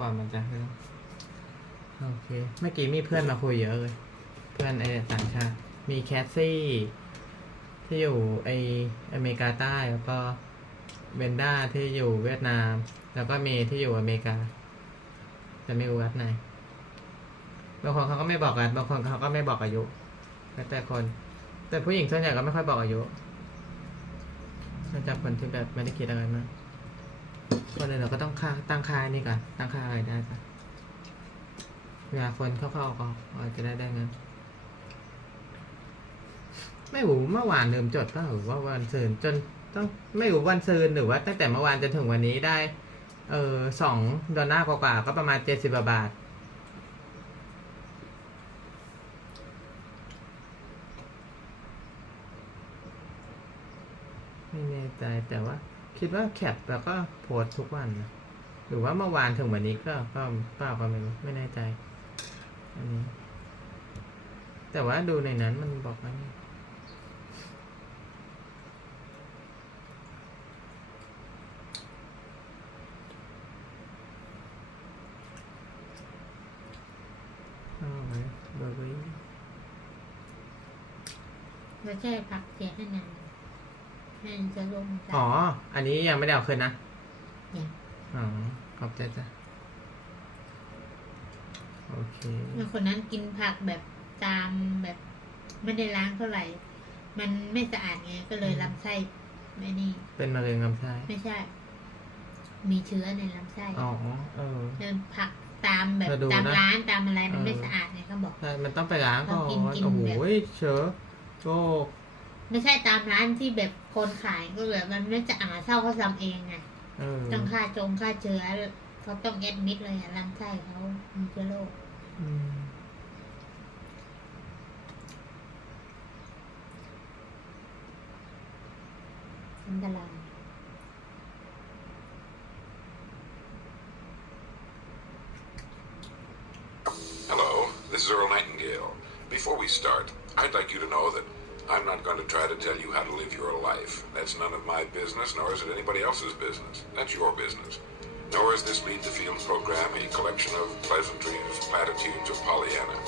ก่อนมันจะขึ้นโอเคเมื่อกี้มีเพื่อนมาคุยเยอะเลยเพื่อนไอ้ต่างชาติมีแคสซี่ที่อยู่อเมริกาใต้แล้วก็เบนด้าที่อยู่เวียดนามแล้วก็มีที่อยู่อเมริกาจะไม่รู้วัดไหนบางคนเขาก็ไม่บอกกันบางคนเขาก็ไม่บอกอายุแต่คนแต่ผู้หญิงส่วนใหญ่ก็ไม่ค่อยบอกอายุนอกจากคนที่แบบไม่ได้คิดอะไรมากคนอื่นเราก็ต้องตั้งค่านี่ก่อนตั้งค่าอะไรได้ก่อนเวลาคนเข้าๆก็จะได้เงินไม่รู้เมื่อวานลืมจดก็หรือว่าวันซืนจนต้องไม่รู้วันซืนหรือว่าตั้งแต่เมื่อวานจนถึงวันนี้ได้$2กว่าก็ประมาณ70 บาทไม่แน่ใจแต่ว่าคิดว่าแคปแล้วก็โพสทุกวันนะหรือว่าเมื่อวานถึงวันนี้ก็เปล่าก็ไม่รู้ไม่แน่ใจอันนี้แต่ว่าดูในนั้นมันบอกว่าเบอร์รี่ไม่ใช่พักเสียให้นานให้จะลงอ๋ออันนี้ยังไม่ได้เอาคืนนะยังอ๋อขอบใจจ้ะโอเคคนนั้นกินผักแบบตามแบบไม่ได้ล้างเท่าไหร่มันไม่สะอาดไงก็เลยลำไส้ไม่นี่เป็นมะเร็งลำไส้ไม่ใช่มีเชื้อในลำไส้อ๋อเดินผักตามแบบตามร้านตามอะไรมันไม่สะอาดไงเขาบอกใช่มันต้องไปล้างก่อนโอ้โหเชื้อโรคไม่ใช่ตามร้านที่แบบคนขายก็แบบมันไม่สะอาดเท่าเขาทำเองไงต้องฆ่าเชื้อเขาต้องแอดมิดเลยลำไส้เขามีเชื้อโรคอันตรายHello, this is Earl Nightingale. Before we start, I'd like you to know that I'm not going to try to tell you how to live your life. That's none of my business, nor is it anybody else's business. That's your business. Nor is this Lead the Field program a collection of pleasantries, platitudes, or Pollyanna.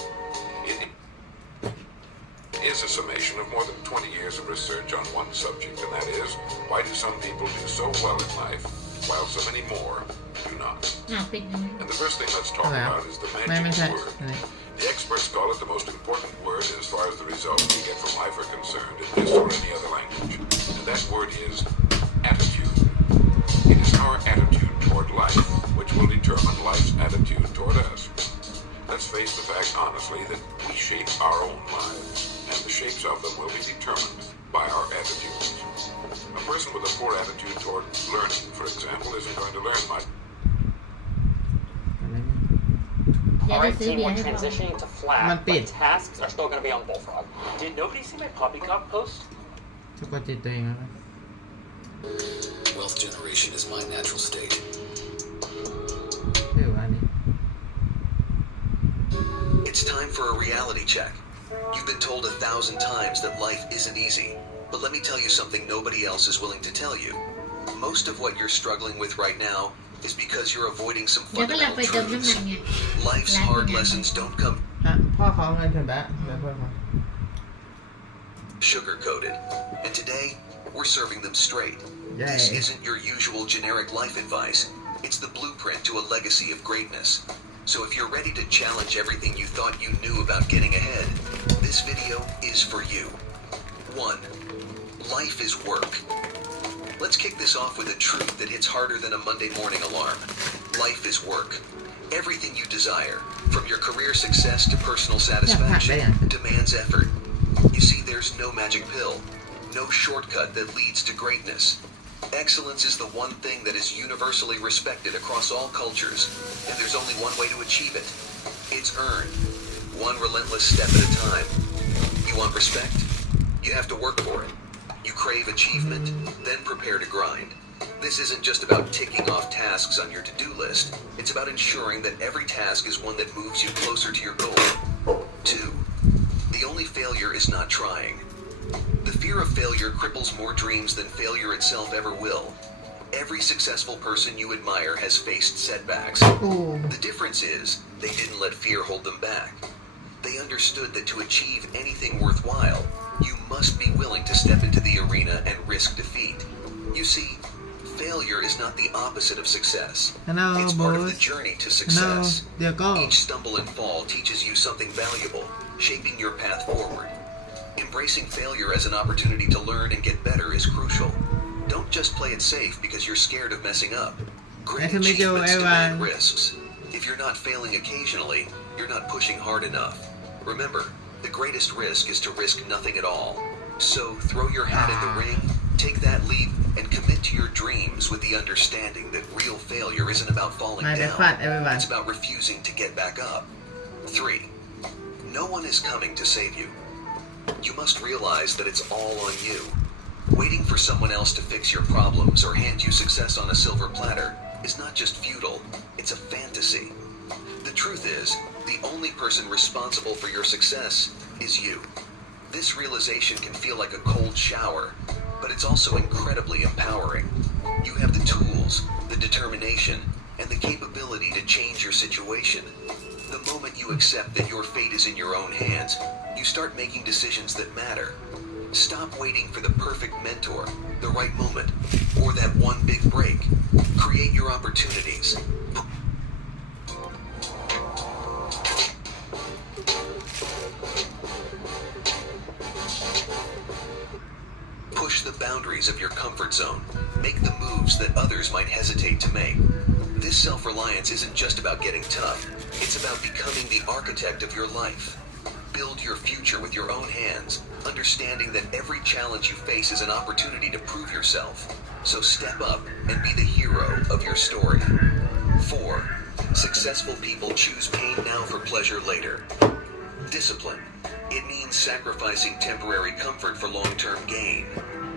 It is a summation of more than 20 years of research on one subject, and that is, why do some people do so well in life, while so many more do not? And the first thing let's talk about is the magic word. The experts call it the most important word as far as the results we get from life are concerned in this or any other language. And that word is attitude. It is our attitude toward life which will determine life's attitude toward us. Let's face the fact honestly that we shape our own lives, and the shapes of them will be determined by our attitudes. A person with a poor attitude toward learning, for example, isn't going to learn much. Alright team, we're transitioning to flat, but tasks are still going to be on Bullfrog. Did nobody see my poppycock post? Wealth generation is my natural state. It's time for a reality check. You've been told 1,000 times that life isn't easy, but let me tell you something nobody else is willing to tell you. Most of what you're struggling with right now is because you're avoiding some fundamental truths. Life's hard lessons don't come sugar-coated, and today we're serving them straight. This isn't your usual generic life advice. It's the blueprint to a legacy of greatness. So if you're ready to challenge everything you thought you knew about getting ahead, this video is for you. 1. Life is work. Let's kick this off with a truth that hits harder than a Monday morning alarm. Life is work. Everything you desire, from your career success to personal satisfaction, demands effort. You see, there's no magic pill, no shortcut that leads to greatness. Excellence is the one thing that is universally respected across all cultures, and there's only one way to achieve it. It's earned, one relentless step at a time. You want respect? You have to work for it. You crave achievement, then prepare to grind. This isn't just about ticking off tasks on your to-do list. It's about ensuring that every task is one that moves you closer to your goal. 2. The only failure is not trying. The fear of failure cripples more dreams than failure itself ever will. Every successful person you admire has faced setbacks. The difference is, they didn't let fear hold them back. They understood that to achieve anything worthwhile, you must be willing to step into the arena and risk defeat. You see, failure is not the opposite of success. It's part of the journey to success. Each stumble and fall teaches you something valuable, shaping your path forward. Embracing failure as an opportunity to learn and get better is crucial. Don't just play it safe because you're scared of messing up. Great achievements demand risks. If you're not failing occasionally, you're not pushing hard enough. Remember, the greatest risk is to risk nothing at all. So throw your hat in the ring, take that leap, and commit to your dreams with the understanding that real failure isn't about falling down. It's about refusing to get back up. 3. No one is coming to save you. You must realize that it's all on you. Waiting for someone else to fix your problems or hand you success on a silver platter is not just futile, it's a fantasy. The truth is, the only person responsible for your success is you. This realization can feel like a cold shower, but it's also incredibly empowering. You have the tools, the determination, and the capability to change your situation. The moment you accept that your fate is in your own hands, you start making decisions that matter. Stop waiting for the perfect mentor, the right moment, or that one big break. Create your opportunities. Push the boundaries of your comfort zone. Make the moves that others might hesitate to make. This self-reliance isn't just about getting tough. It's about becoming the architect of your life. Build your future with your own hands, understanding that every challenge you face is an opportunity to prove yourself. So step up and be the hero of your story. 4. Successful people choose pain now for pleasure later. Discipline. It means sacrificing temporary comfort for long-term gain.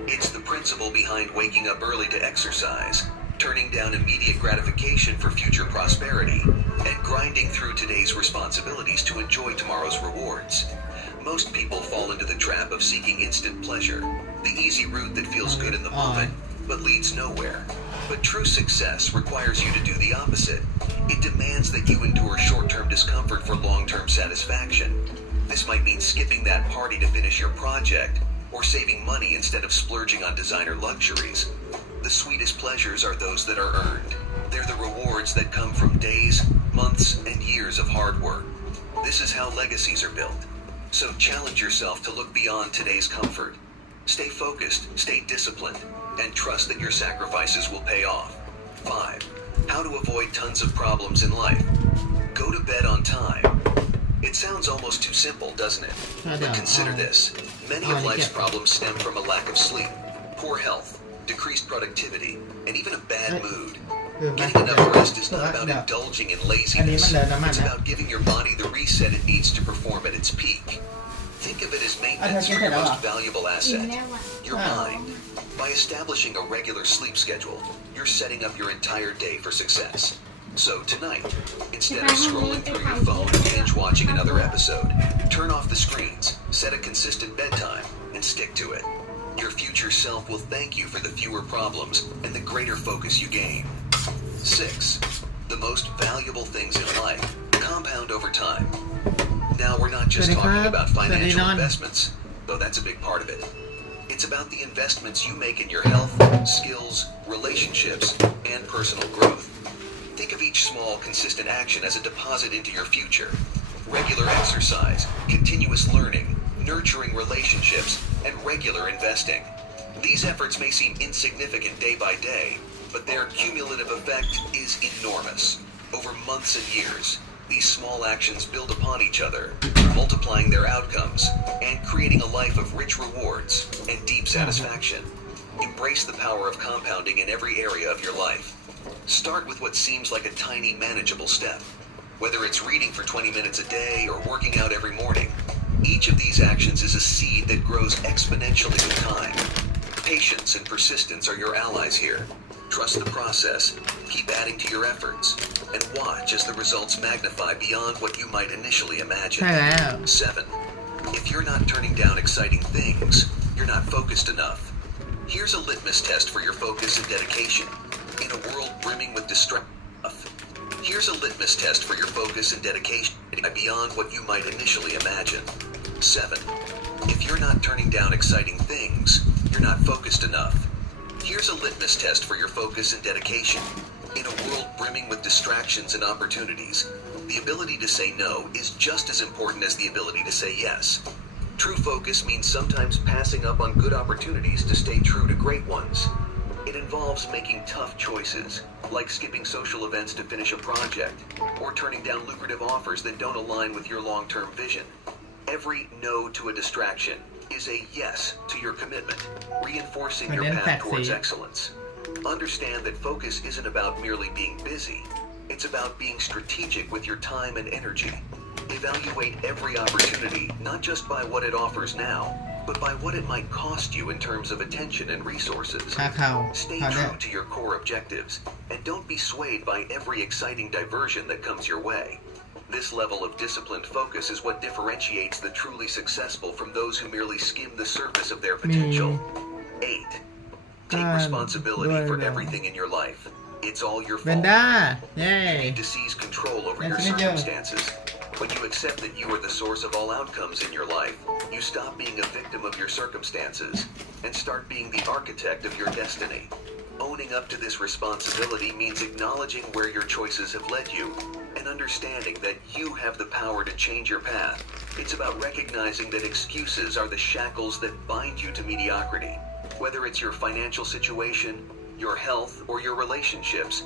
It's the principle behind waking up early to exercise, turning down immediate gratification for future prosperity, and grinding through today's responsibilities to enjoy tomorrow's rewards. Most people fall into the trap of seeking instant pleasure, the easy route that feels good in the moment, but leads nowhere. But true success requires you to do the opposite. It demands that you endure short-term discomfort for long-term satisfaction. This might mean skipping that party to finish your project, or saving money instead of splurging on designer luxuries. The sweetest pleasures are those that are earned. They're the rewards that come from days, months, and years of hard work. This is how legacies are built. So challenge yourself to look beyond today's comfort. Stay focused, stay disciplined, and trust that your sacrifices will pay off. 5. How to avoid tons of problems in life. Go to bed on time. It sounds almost too simple, doesn't it? But consider this. Many of life's problems stem from a lack of sleep, poor health, decreased productivity, and even a bad mood. Getting enough rest is not about indulging in laziness. It's about giving your body the reset it needs to perform at its peak. Think of it as maintenance for your most valuable asset, your mind. By establishing a regular sleep schedule, you're setting up your entire day for success. So tonight, instead of scrolling through your phone and binge-watching another episode, turn off the screens, set a consistent bedtime, and stick to it. Your future self will thank you for the fewer problems and the greater focus you gain. 6. The most valuable things in life compound over time. Now, we're not just talking about financial investments, though that's a big part of it. It's about the investments you make in your health, skills, relationships, and personal growth. Think of each small, consistent action as a deposit into your future. Regular exercise, continuous learning, nurturing relationships, and regular investing. These efforts may seem insignificant day by day, but their cumulative effect is enormous. Over months and years, these small actions build upon each other, multiplying their outcomes, and creating a life of rich rewards and deep satisfaction. Embrace the power of compounding in every area of your life. Start with what seems like a tiny, manageable step. Whether it's reading for 20 minutes a day or working out every morning, each of these actions is a seed that grows exponentially with time. Patience and persistence are your allies here. Trust the process, keep adding to your efforts, and watch as the results magnify beyond what you might initially imagine. 7. If you're not turning down exciting things, you're not focused enough. Here's a litmus test for your focus and dedication. In a world brimming with distraction, here's a litmus test for your focus and dedication beyond what you might initially imagine. 7. If you're not turning down exciting things, you're not focused enough. Here's a litmus test for your focus and dedication. In a world brimming with distractions and opportunities, the ability to say no is just as important as the ability to say yes. True focus means sometimes passing up on good opportunities to stay true to great ones. It involves making tough choices, like skipping social events to finish a project, or turning down lucrative offers that don't align with your long-term vision. Every no to a distraction is a yes to your commitment, reinforcing your path towards excellence. Understand that focus isn't about merely being busy. It's about being strategic with your time and energy. Evaluate every opportunity, not just by what it offers now, but by what it might cost you in terms of attention and resources. Stay true to your core objectives, and don't be swayed by every exciting diversion that comes your way. This level of disciplined focus is what differentiates the truly successful from those who merely skim the surface of their potential. 8. Take responsibility for everything in your life. It's all your fault. You need to seize control over your circumstances. When you accept that you are the source of all outcomes in your life, you stop being a victim of your circumstances and start being the architect of your destiny. Owning up to this responsibility means acknowledging where your choices have led you and understanding that you have the power to change your path. It's about recognizing that excuses are the shackles that bind you to mediocrity. Whether it's your financial situation, your health, or your relationships,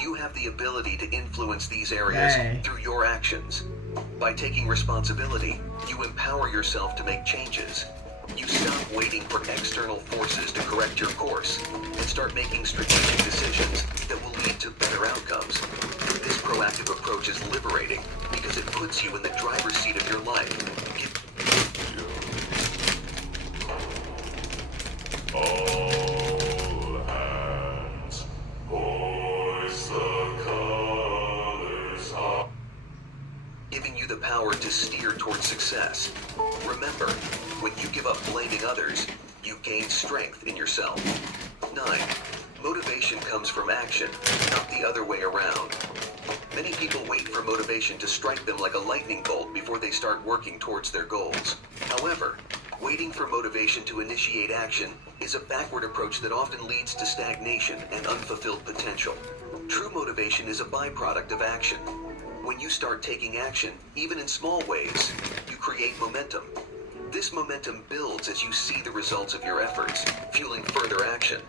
you have the ability to influence these areas through your actions. By taking responsibility, you empower yourself to make changes. You stop waiting for external forces to correct your course and start making strategic decisions that will lead to better outcomes. This proactive approach is liberating because it puts you in the driver's seat of your life. All hands, hoist the colors up. Giving you the power to steer towards success. Remember, when you give up blaming others, you gain strength in yourself. 9. Motivation comes from action, not the other way around. Many people wait for motivation to strike them like a lightning bolt before they start working towards their goals. However, waiting for motivation to initiate action is a backward approach that often leads to stagnation and unfulfilled potential. True motivation is a byproduct of action. When you start taking action, even in small ways, you create momentum. This momentum builds as you see the results of your efforts, fueling further action.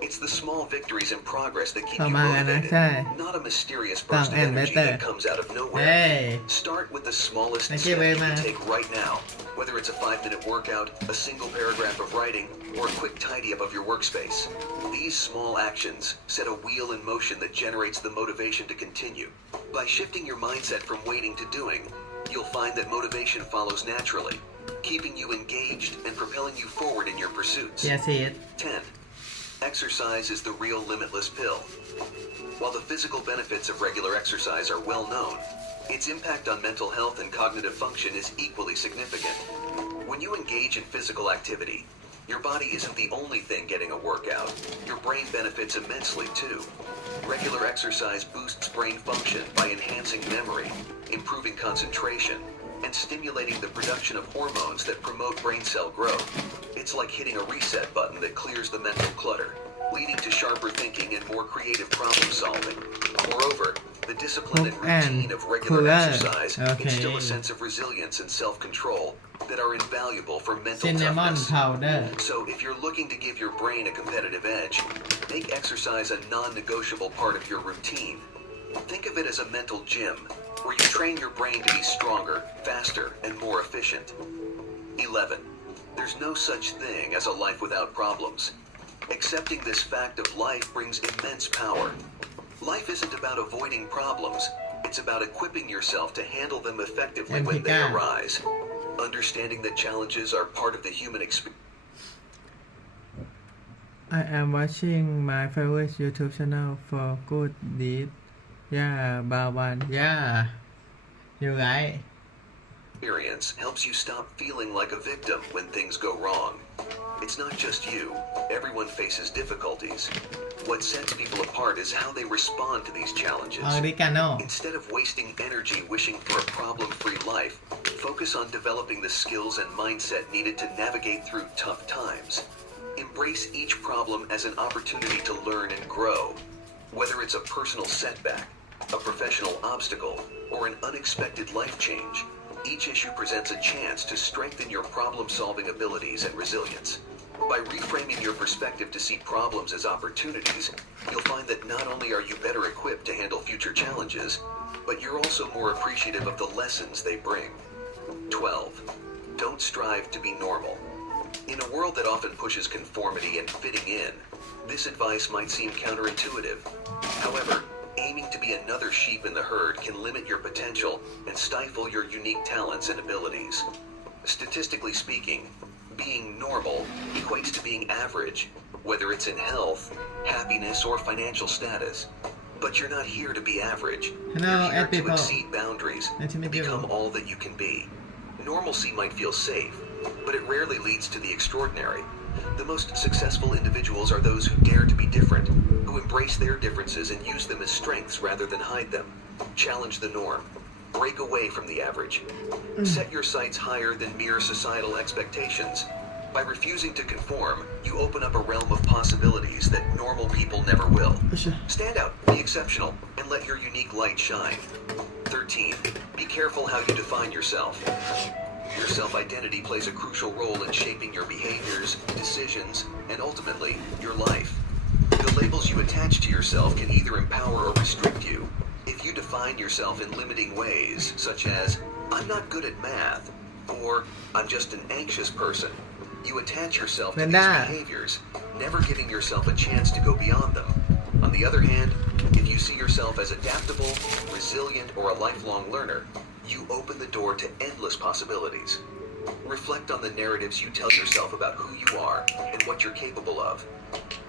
It's the small victories and progress that keep you motivated, not a mysterious burst of energy that comes out of nowhere. Start with the smallest step you can take right now, whether it's a 5-minute workout, a single paragraph of writing, or a quick tidy up of your workspace. These small actions set a wheel in motion that generates the motivation to continue. By shifting your mindset from waiting to doing, you'll find that motivation follows naturally, keeping you engaged and propelling you forward in your pursuits. 10. Exercise is the real limitless pill. While the physical benefits of regular exercise are well known, its impact on mental health and cognitive function is equally significant. When you engage in physical activity, your body isn't the only thing getting a workout. Your brain benefits immensely too. Regular exercise boosts brain function by enhancing memory, improving concentration, and stimulating the production of hormones that promote brain cell growth. It's like hitting a reset button that clears the mental clutter, leading to sharper thinking and more creative problem solving. Moreover, the discipline and routine of regular exercise instill a sense of resilience and self-control that are invaluable for mental toughness. So if you're looking to give your brain a competitive edge, make exercise a non-negotiable part of your routine. Think of it as a mental gym, where you train your brain to be stronger, faster, and more efficient. 11. There's no such thing as a life without problems. Accepting this fact of life brings immense power. Life isn't about avoiding problems. It's about equipping yourself to handle them effectively when they arise. Understanding that challenges are part of the human experience. I am watching my favorite YouTube channel for good deed. Yeah, Bawan. Yeah, you right. experience helps you stop feeling like a victim when things go wrong. It's not just you. Everyone faces difficulties. What sets people apart is how they respond to these challenges. ออริกาโน่ Instead of wasting energy wishing for a problem-free life, focus on developing the skills and mindset needed to navigate through tough times. Embrace each problem as an opportunity to learn and grow. Whether it's a personal setback, a professional obstacle, or an unexpected life change, each issue presents a chance to strengthen your problem-solving abilities and resilience. By reframing your perspective to see problems as opportunities, you'll find that not only are you better equipped to handle future challenges, but you're also more appreciative of the lessons they bring. 12. Don't strive to be normal. In a world that often pushes conformity and fitting in, this advice might seem counterintuitive. However, aiming to be another sheep in the herd can limit your potential and stifle your unique talents and abilities. Statistically speaking, being normal equates to being average, whether it's in health, happiness, or financial status. But you're not here to be average. You're here to exceed boundaries and become all that you can be. Normalcy might feel safe, but it rarely leads to the extraordinary. The most successful individuals are those who dare to be different, who embrace their differences and use them as strengths rather than hide them. Challenge the norm. Break away from the average. Set your sights higher than mere societal expectations. By refusing to conform, you open up a realm of possibilities that normal people never will. Stand out, be exceptional, and let your unique light shine. 13. Be careful how you define yourself. Your self-identity plays a crucial role in shaping your behaviors, decisions, and ultimately, your life. The labels you attach to yourself can either empower or restrict you. If you define yourself in limiting ways, such as, I'm not good at math, or I'm just an anxious person, you attach yourself to these behaviors, never giving yourself a chance to go beyond them. On the other hand, if you see yourself as adaptable, resilient, or a lifelong learner, you open the door to endless possibilities. Reflect on the narratives you tell yourself about who you are and what you're capable of.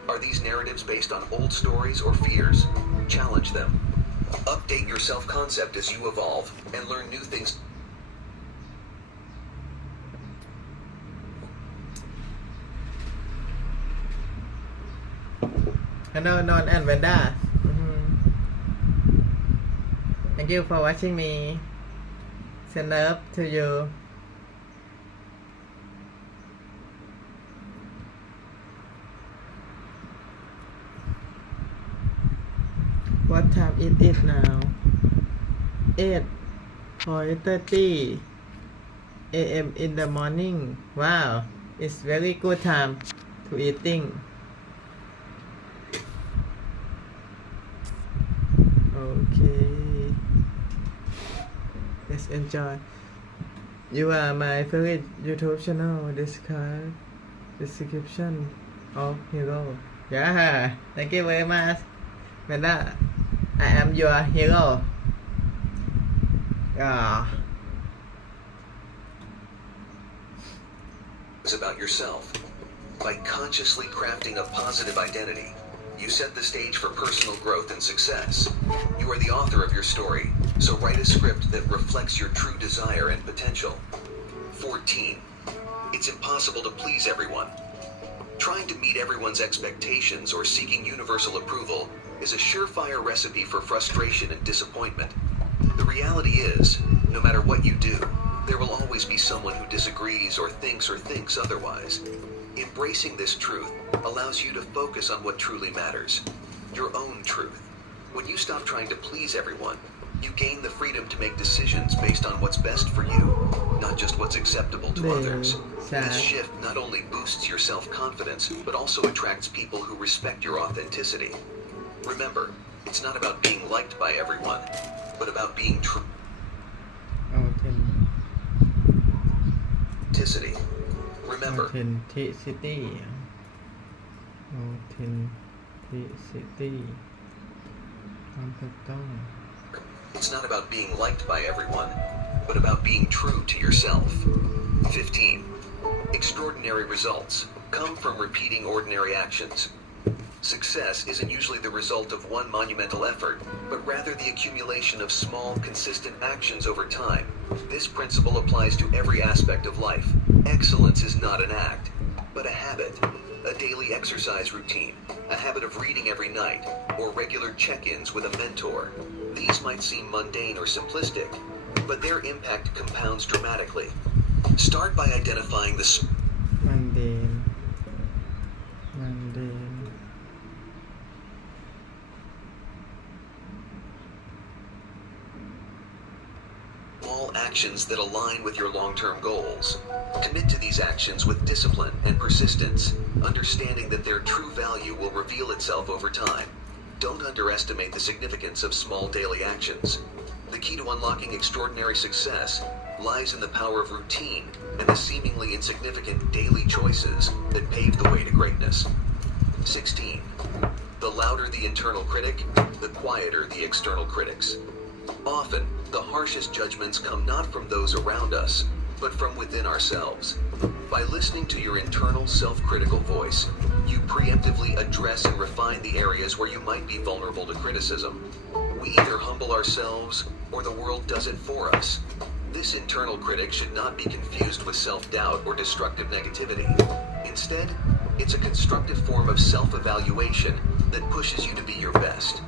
Are these narratives based on old stories or fears? Challenge them. Update your self-concept as you evolve and learn new things. Hello, Non and Vanda. Thank you for watching me. Send love to you. What time is it now? 8:30 a.m. in the morning. Wow, it's very good time to eating. Okay, let's enjoy. You are my favorite YouTube channel. Description of hero. Yeah, thank you very much. Vanda, I am your hero. Yeah. It's about yourself. By consciously crafting a positive identity, you set the stage for personal growth and success. You are the author of your story, so write a script that reflects your true desire and potential. 14. It's impossible to please everyone. Trying to meet everyone's expectations or seeking universal approval is a surefire recipe for frustration and disappointment. The reality is, no matter what you do, there will always be someone who disagrees or thinks otherwise. Embracing this truth allows you to focus on what truly matters, your own truth. When you stop trying to please everyone, you gain the freedom to make decisions based on what's best for you, not just what's acceptable to others. This shift not only boosts your self-confidence, but also attracts people who respect your authenticity. Remember, it's not about being liked by everyone, but about being true. Authenticity. Remember. Authenticity. Authenticity. ความถูกต้อง It's not about being liked by everyone, but about being true to yourself. 15. Extraordinary results come from repeating ordinary actions. Success isn't usually the result of one monumental effort, but rather the accumulation of small, consistent actions over time. This principle applies to every aspect of life. Excellence is not an act, but a habit. A daily exercise routine, a habit of reading every night, or regular check-ins with a mentor. These might seem mundane or simplistic, but their impact compounds dramatically. Start by identifying the mundane small actions that align with your long-term goals. Commit to these actions with discipline and persistence, understanding that their true value will reveal itself over time. Don't underestimate the significance of small daily actions. The key to unlocking extraordinary success lies in the power of routine and the seemingly insignificant daily choices that pave the way to greatness. 16. The louder the internal critic, the quieter the external critics. Often, the harshest judgments come not from those around us, but from within ourselves. By listening to your internal self-critical voice, you preemptively address and refine the areas where you might be vulnerable to criticism. We either humble ourselves, or the world does it for us. This internal critic should not be confused with self-doubt or destructive negativity. Instead, it's a constructive form of self-evaluation that pushes you to be your best.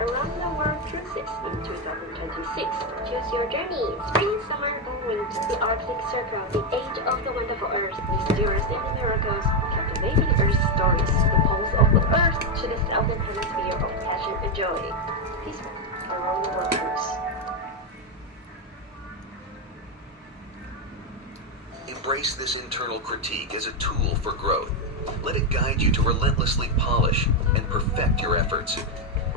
Around the World Cruises in 2026. Choose your journey, spring, summer, or winter. The Arctic Circle, the age of the wonderful Earth, mysterious and miracles, captivating Earth stories. The pulse of the Earth to the southern hemisphere of passion and joy. Peaceful around the World Cruise. Embrace this internal critique as a tool for growth. Let it guide you to relentlessly polish and perfect your efforts.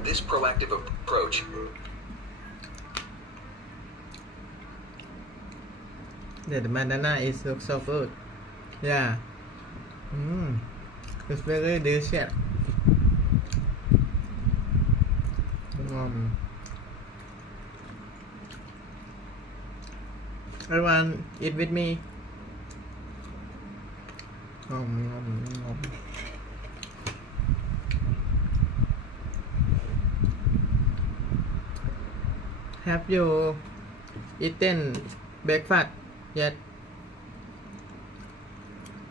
This proactive approach The banana is looks so good. Yeah. It's very delicious. Everyone eat with me. Have you eaten breakfast yet?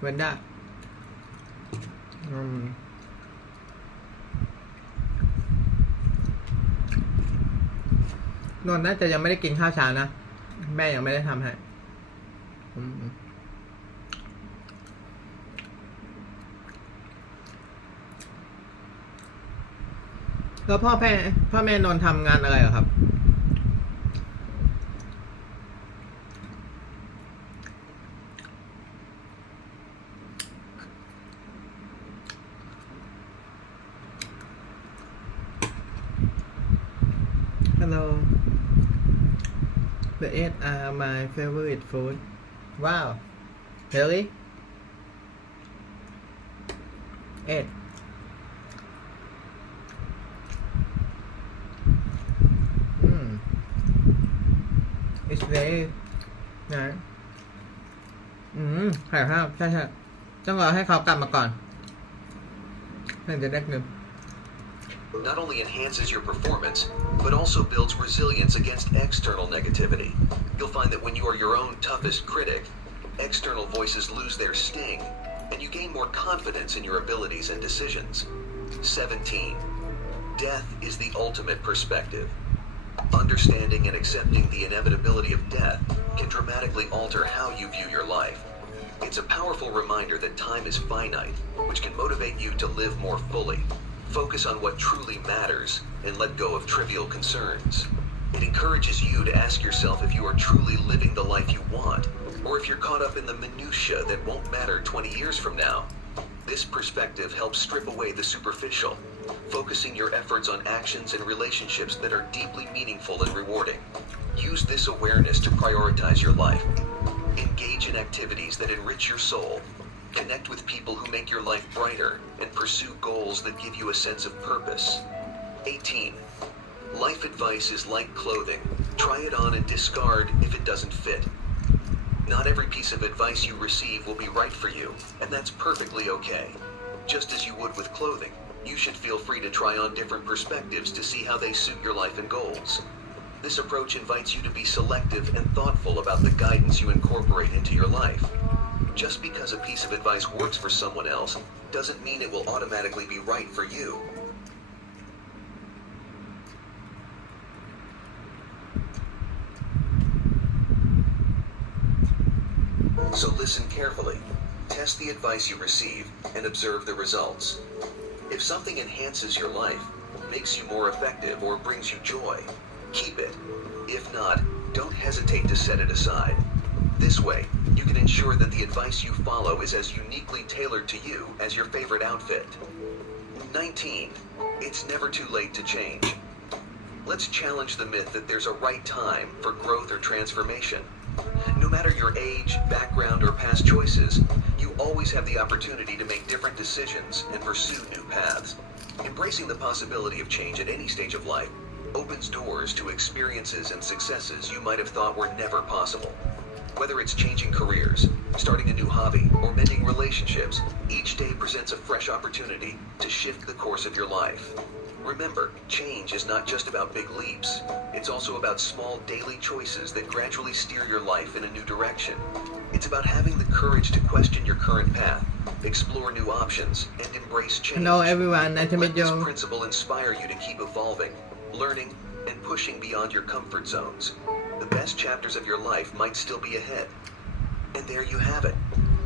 Vanda? นนท์น่าจะยังไม่ได้กินข้าวเช้านะ แม่ยังไม่ได้ทำให้แล้วพ่อแม่นนท์ทำงานอะไรเหรอครับ Hello. The eggs are my favorite food. Wow. Really? Egg. It's very nice. ไข่ข้าวใช่ต้องรอให้เขากลับมาก่อนถึงจะได้กินnot only enhances your performance, but also builds resilience against external negativity. You'll find that when you are your own toughest critic, external voices lose their sting, and you gain more confidence in your abilities and decisions. 17. Death is the ultimate perspective. Understanding and accepting the inevitability of death can dramatically alter how you view your life. It's a powerful reminder that time is finite, which can motivate you to live more fully. Focus on what truly matters and let go of trivial concerns. It encourages you to ask yourself if you are truly living the life you want, or if you're caught up in the minutiae that won't matter 20 years from now. This perspective helps strip away the superficial, focusing your efforts on actions and relationships that are deeply meaningful and rewarding. Use this awareness to prioritize your life. Engage in activities that enrich your soul. Connect with people who make your life brighter and pursue goals that give you a sense of purpose. 18. Life advice is like clothing. Try it on and discard if it doesn't fit. Not every piece of advice you receive will be right for you, and that's perfectly okay. Just as you would with clothing, you should feel free to try on different perspectives to see how they suit your life and goals. This approach invites you to be selective and thoughtful about the guidance you incorporate into your life. Just because a piece of advice works for someone else doesn't mean it will automatically be right for you. So listen carefully, test the advice you receive, and observe the results. If something enhances your life, makes you more effective, or brings you joy, keep it. If not, don't hesitate to set it aside. This way, you can ensure that the advice you follow is as uniquely tailored to you as your favorite outfit. 19. It's never too late to change. Let's challenge the myth that there's a right time for growth or transformation. No matter your age, background, or past choices, you always have the opportunity to make different decisions and pursue new paths. Embracing the possibility of change at any stage of life opens doors to experiences and successes you might have thought were never possible. Whether it's changing careers, starting a new hobby, or mending relationships, each day presents a fresh opportunity to shift the course of your life. Remember, change is not just about big leaps. It's also about small daily choices that gradually steer your life in a new direction. It's about having the courage to question your current path, explore new options, and embrace change. Hello everyone, nice to meet Let this you. principle inspire you to keep evolving, learning, and pushing beyond your comfort zones. The best chapters of your life might still be ahead. And there you have it.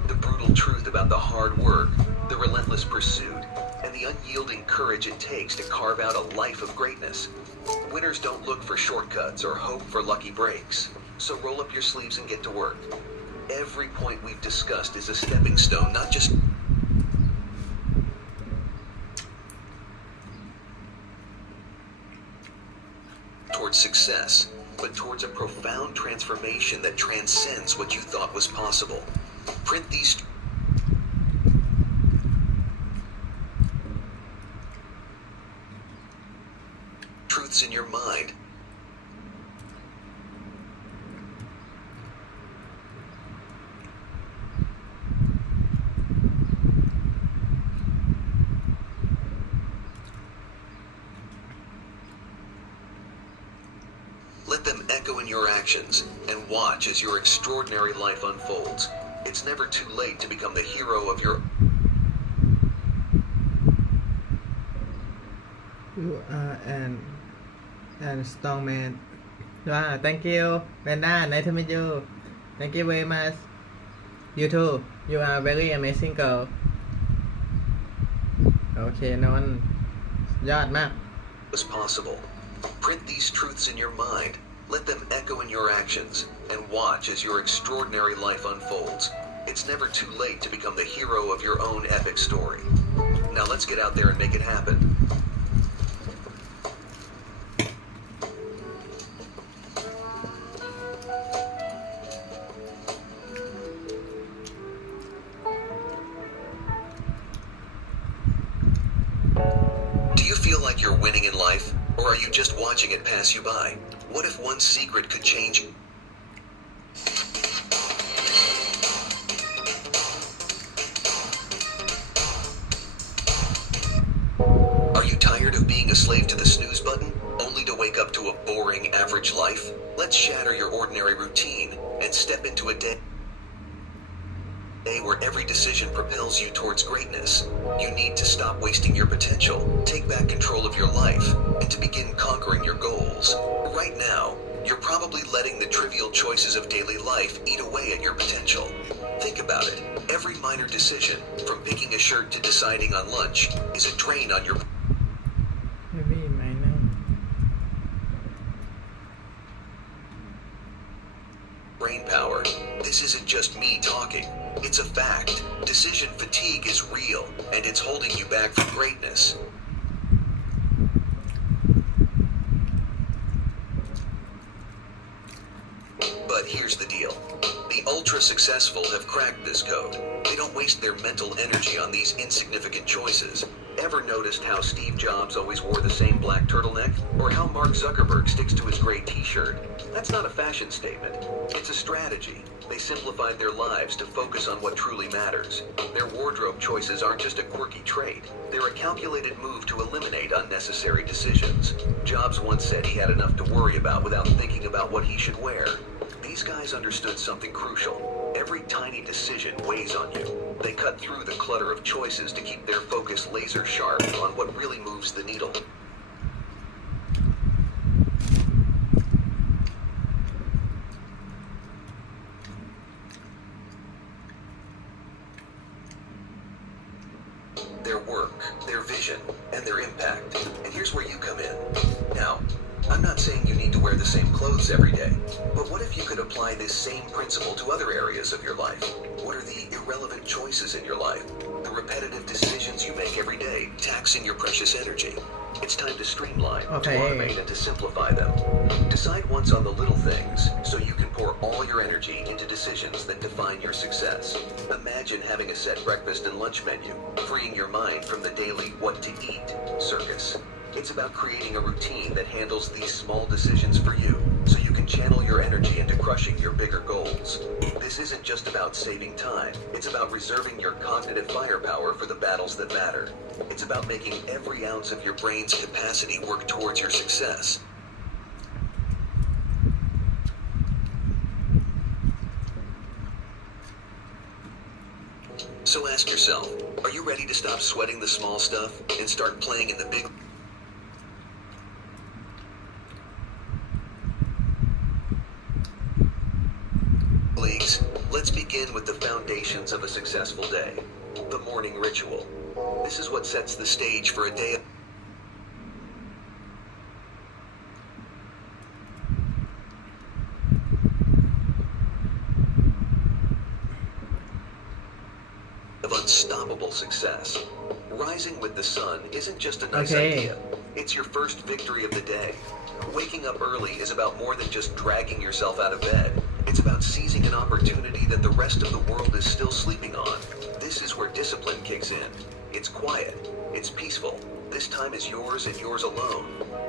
The brutal truth about the hard work, the relentless pursuit, and the unyielding courage it takes to carve out a life of greatness. Winners don't look for shortcuts or hope for lucky breaks. So roll up your sleeves and get to work. Every point we've discussed is a stepping stone, not just towards success, but towards a profound transformation that transcends what you thought was possible. Print these truths in your mind. Let them echo in your actions, and watch as your extraordinary life unfolds. It's never too late to become the hero of your... You are an strong man. Wow, thank you, Brenda. Nice to meet you. Thank you very much. You too. You are very amazing girl. Okay, นนท์ยอดมาก as possible. Print these truths in your mind. Let them echo in your actions, and watch as your extraordinary life unfolds. It's never too late to become the hero of your own epic story. Now let's get out there and make it happen. Do you feel like you're winning in life? Or are you just watching it pass you by? What if one secret could change? Are you tired of being a slave to the snooze button, only to wake up to a boring, average life? Let's shatter your ordinary routine and step into a day where every decision propels you towards greatness. You need to stop wasting your potential, take back control of your life, and to begin conquering your goals. Right now, you're probably letting the trivial choices of daily life eat away at your potential. Think about it. Every minor decision, from picking a shirt to deciding on lunch, is a drain on your brain power. This isn't just me talking. It's a fact. Decision fatigue is real, and it's holding you back from greatness. But here's the deal. The ultra-successful have cracked this code. They don't waste their mental energy on these insignificant choices. Ever noticed how Steve Jobs always wore the same black turtleneck? Or how Mark Zuckerberg sticks to his gray t-shirt? That's not a fashion statement. It's a strategy. They simplified their lives to focus on what truly matters. Their wardrobe choices aren't just a quirky trait. They're a calculated move to eliminate unnecessary decisions. Jobs once said he had enough to worry about without thinking about what he should wear. These guys understood something crucial. Every tiny decision weighs on you. They cut through the clutter of choices to keep their focus laser sharp on what really moves the needle. Their work, their vision, and their impact. And here's where you come in. Now, I'm not saying you need to wear the same clothes every day, but what if you could apply this same principle to other areas of your life? What are the irrelevant choices in your life? The repetitive decisions you make every day, taxing your precious energy. It's time to streamline, to automate, and to simplify them. Decide once on the little things, so you can pour all your energy into decisions that define your success. Imagine having a set breakfast and lunch menu, freeing your mind from the daily what-to-eat circus. It's about creating a routine that handles these small decisions for you, so you can channel your energy into crushing your bigger goals. This isn't just about saving time, it's about reserving your cognitive firepower for the battles that matter. It's about making every ounce of your brain's capacity work towards your success. So ask yourself, are you ready to stop sweating the small stuff and start playing in the big leagues? Let's begin with the foundations of a successful day. The morning ritual. This is what sets the stage for a day of unstoppable success. Rising with the sun isn't just a nice idea. It's your first victory of the day. Waking up early is about more than just dragging yourself out of bed. It's about seizing an opportunity that the rest of the world is still sleeping on. This is where discipline kicks in. It's quiet. It's peaceful. This time is yours and yours alone.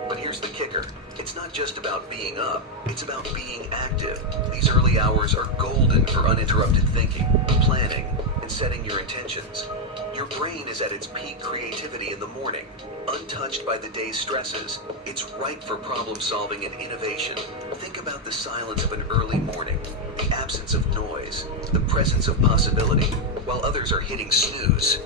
But here's the kicker. It's not just about being up. It's about being active. These early hours are golden for uninterrupted thinking, planning, and setting your intentions. Your brain is at its peak creativity in the morning. Untouched by the day's stresses, it's ripe for problem solving and innovation. Think about the silence of an early morning, the absence of noise, the presence of possibility, while others are hitting snooze.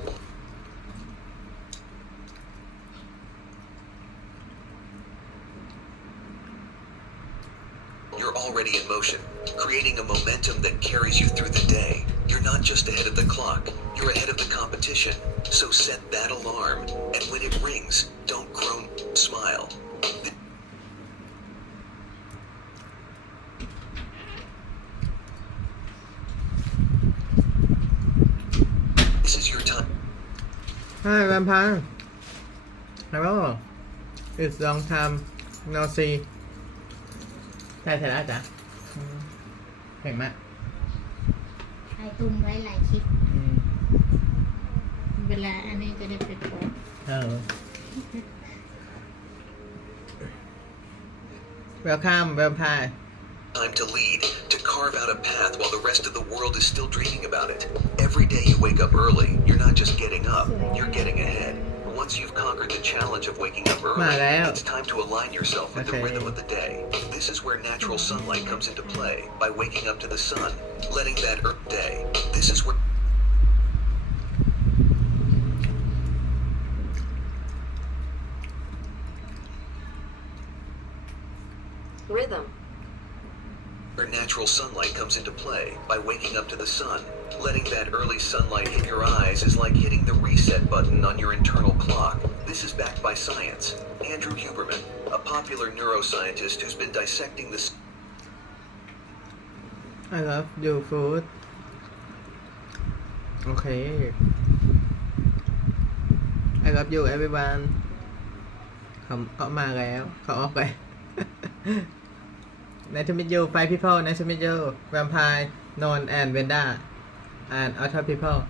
You're already in motion, creating a momentum that carries you through the day. You're not just ahead of the clock, you're ahead of the competition. So set that alarm, and when it rings, don't groan, smile. This is your time. Hi, Vampire. Hello. It's long time no see. ได้เสร็จแล้วจ้ะเก่งมาก ไอตุ้มไว้หลายคลิปเวลาอันนี้จะได้เป็นโพส Welcome, Vampire. Time to lead, to carve out a path while the rest of the world is still dreaming about it. Every day you wake up early, you're not just getting up, you're getting ahead. Once you've conquered the challenge of waking up early, it's time to align yourself with the rhythm of the day. This is where natural sunlight comes into play, by waking up to the sun, letting that earth day. This is where Rhythm. where natural sunlight comes into play, by waking up to the sun. Letting that early sunlight hit your eyes is like hitting the reset button on your internal clock. This is backed by science. Andrew Huberman, a popular neuroscientist who's been dissecting this. I love your food. Okay. I love you everyone. เขามาแล้วเขาออกไป Nice to meet you, 5 people. Nice to meet you, Vampire, Non, and Venda, and other people.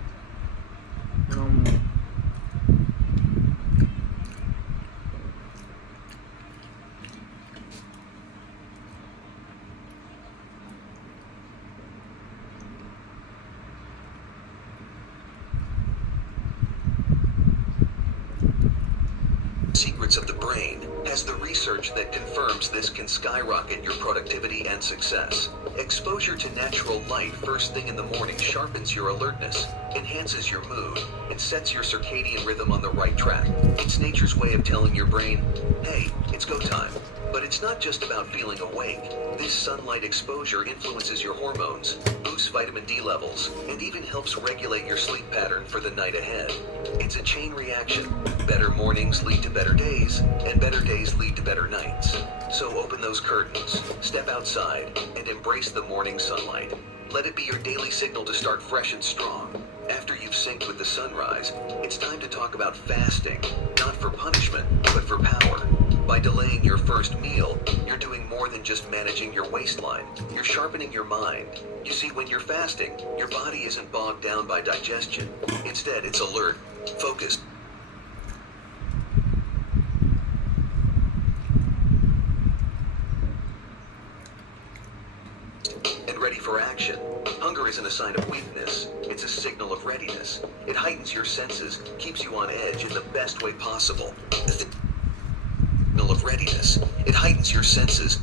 secrets of the brain, has the research that confirms this can skyrocket your productivity and success. Exposure to natural light first thing in the morning sharpens your alertness, enhances your mood, and sets your circadian rhythm on the right track. It's nature's way of telling your brain, hey, it's go time. But it's not just about feeling awake. This sunlight exposure influences your hormones, boosts vitamin D levels, and even helps regulate your sleep pattern for the night ahead. It's a chain reaction. Better mornings lead to better days, and better days lead to better nights. So open those curtains, step outside, and embrace the morning sunlight. Let it be your daily signal to start fresh and strong. After you've synced with the sunrise, it's time to talk about fasting, not for punishment, but for power. By delaying your first meal, you're doing more than just managing your waistline. You're sharpening your mind. You see, when you're fasting, your body isn't bogged down by digestion. Instead, it's alert, focused, and ready for action. Hunger isn't a sign of weakness. It's a signal of readiness. It heightens your senses, keeps you on edge in the best way possible. The signal of readiness. It heightens your senses.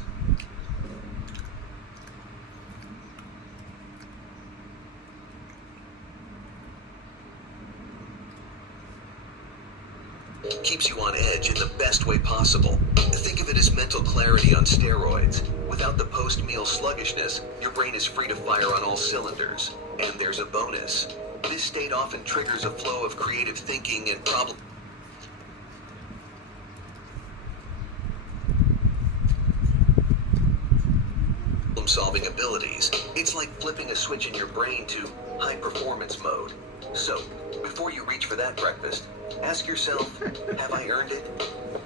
Keeps you on edge in the best way possible. Think of it as mental clarity on steroids. Without the post-meal sluggishness, your brain is free to fire on all cylinders. And there's a bonus. This state often triggers a flow of creative thinking and problem-solving abilities. It's like flipping a switch in your brain to high-performance mode. So, before you reach for that breakfast, ask yourself, have I earned it?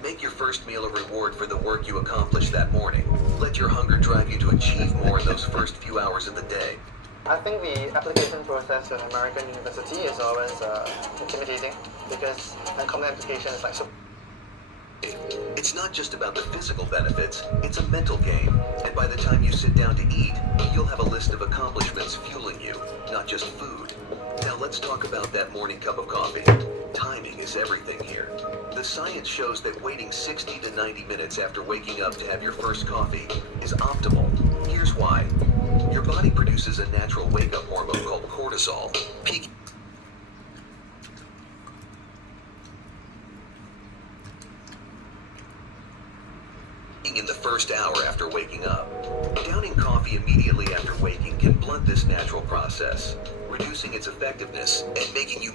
Make your first meal a reward for the work you accomplished that morning. Let your hunger drive you to achieve more in those first few hours of the day. I think the application process at American University is always intimidating because the common application is like so. It's not just about the physical benefits, it's a mental game. And by the time you sit down to eat, you'll have a list of accomplishments fueling you, not just food. Now let's talk about that morning cup of coffee. Timing is everything here. The science shows that waiting 60 to 90 minutes after waking up to have your first coffee is optimal. Here's why. Your body produces a natural wake-up hormone called cortisol, peaking in the first hour after waking up. Downing coffee immediately after waking can blunt this natural process, reducing its effectiveness and making you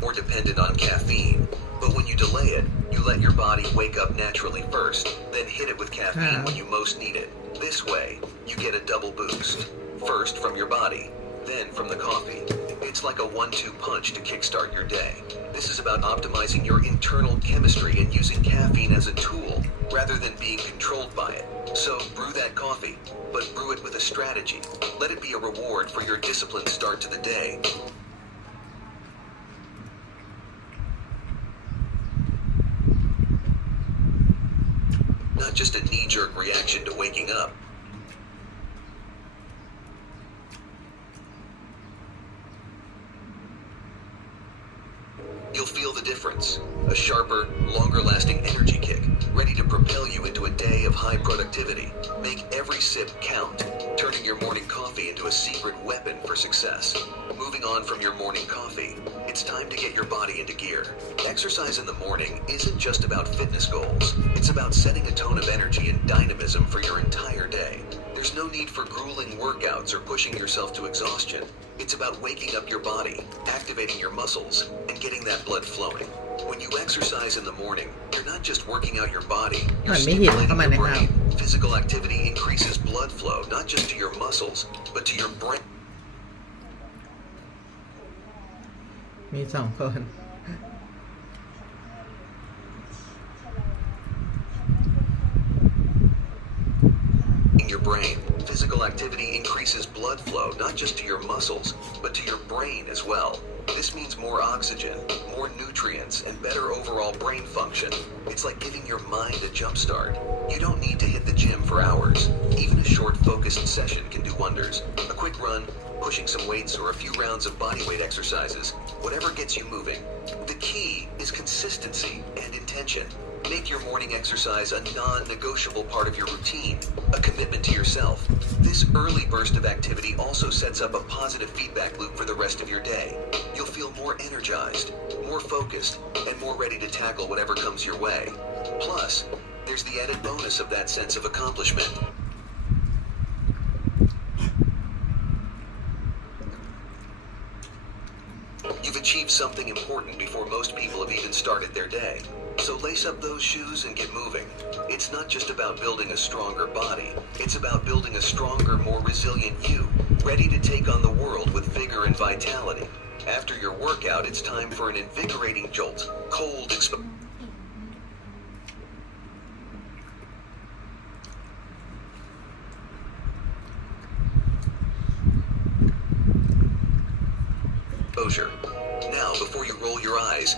more dependent on caffeine. But when you delay it, you let your body wake up naturally first, then hit it with caffeine when you most need it. This way, you get a double boost. First from your body, then from the coffee. It's like a 1-2 punch to kickstart your day. This is about optimizing your internal chemistry and using caffeine as a tool, rather than being controlled by it. So, brew that coffee, but brew it with a strategy. Let it be a reward for your disciplined start to the day. Not just a knee-jerk reaction to waking up. You'll feel the difference. A sharper, longer-lasting energy kick, ready to propel you into a day of high productivity. Make every sip count, turning your morning coffee into a secret weapon for success. Moving on from your morning coffee, it's time to get your body into gear. Exercise in the morning isn't just about fitness goals. It's about setting a tone of energy and dynamism for your entire day. There's no need for grueling workouts or pushing yourself to exhaustion. It's about waking up your body, activating your muscles, and getting that blood flowing. When you exercise in the morning, you're not just working out your body, you're stimulating your brain. Physical activity increases blood flow, not just to your muscles, but to your brain. มี2 คน In your brain, physical activity increases blood flow not just to your muscles, but to your brain as well. This means more oxygen, more nutrients, and better overall brain function. It's like giving your mind a jump start. You don't need to hit the gym for hours. Even a short focused session can do wonders. A quick quick run, pushing some weights, or a few rounds of bodyweight exercises, whatever gets you moving. The key is consistency and intention. Make your morning exercise a non-negotiable part of your routine, a commitment to yourself. This early burst of activity also sets up a positive feedback loop for the rest of your day. You'll feel more energized, more focused, and more ready to tackle whatever comes your way. Plus, there's the added bonus of that sense of accomplishment. You've achieved something important before most people have even started their day. So lace up those shoes and get moving. It's not just about building a stronger body. It's about building a stronger, more resilient you, ready to take on the world with vigor and vitality. After your workout, it's time for an invigorating jolt, cold exposure. Now, before you roll your eyes,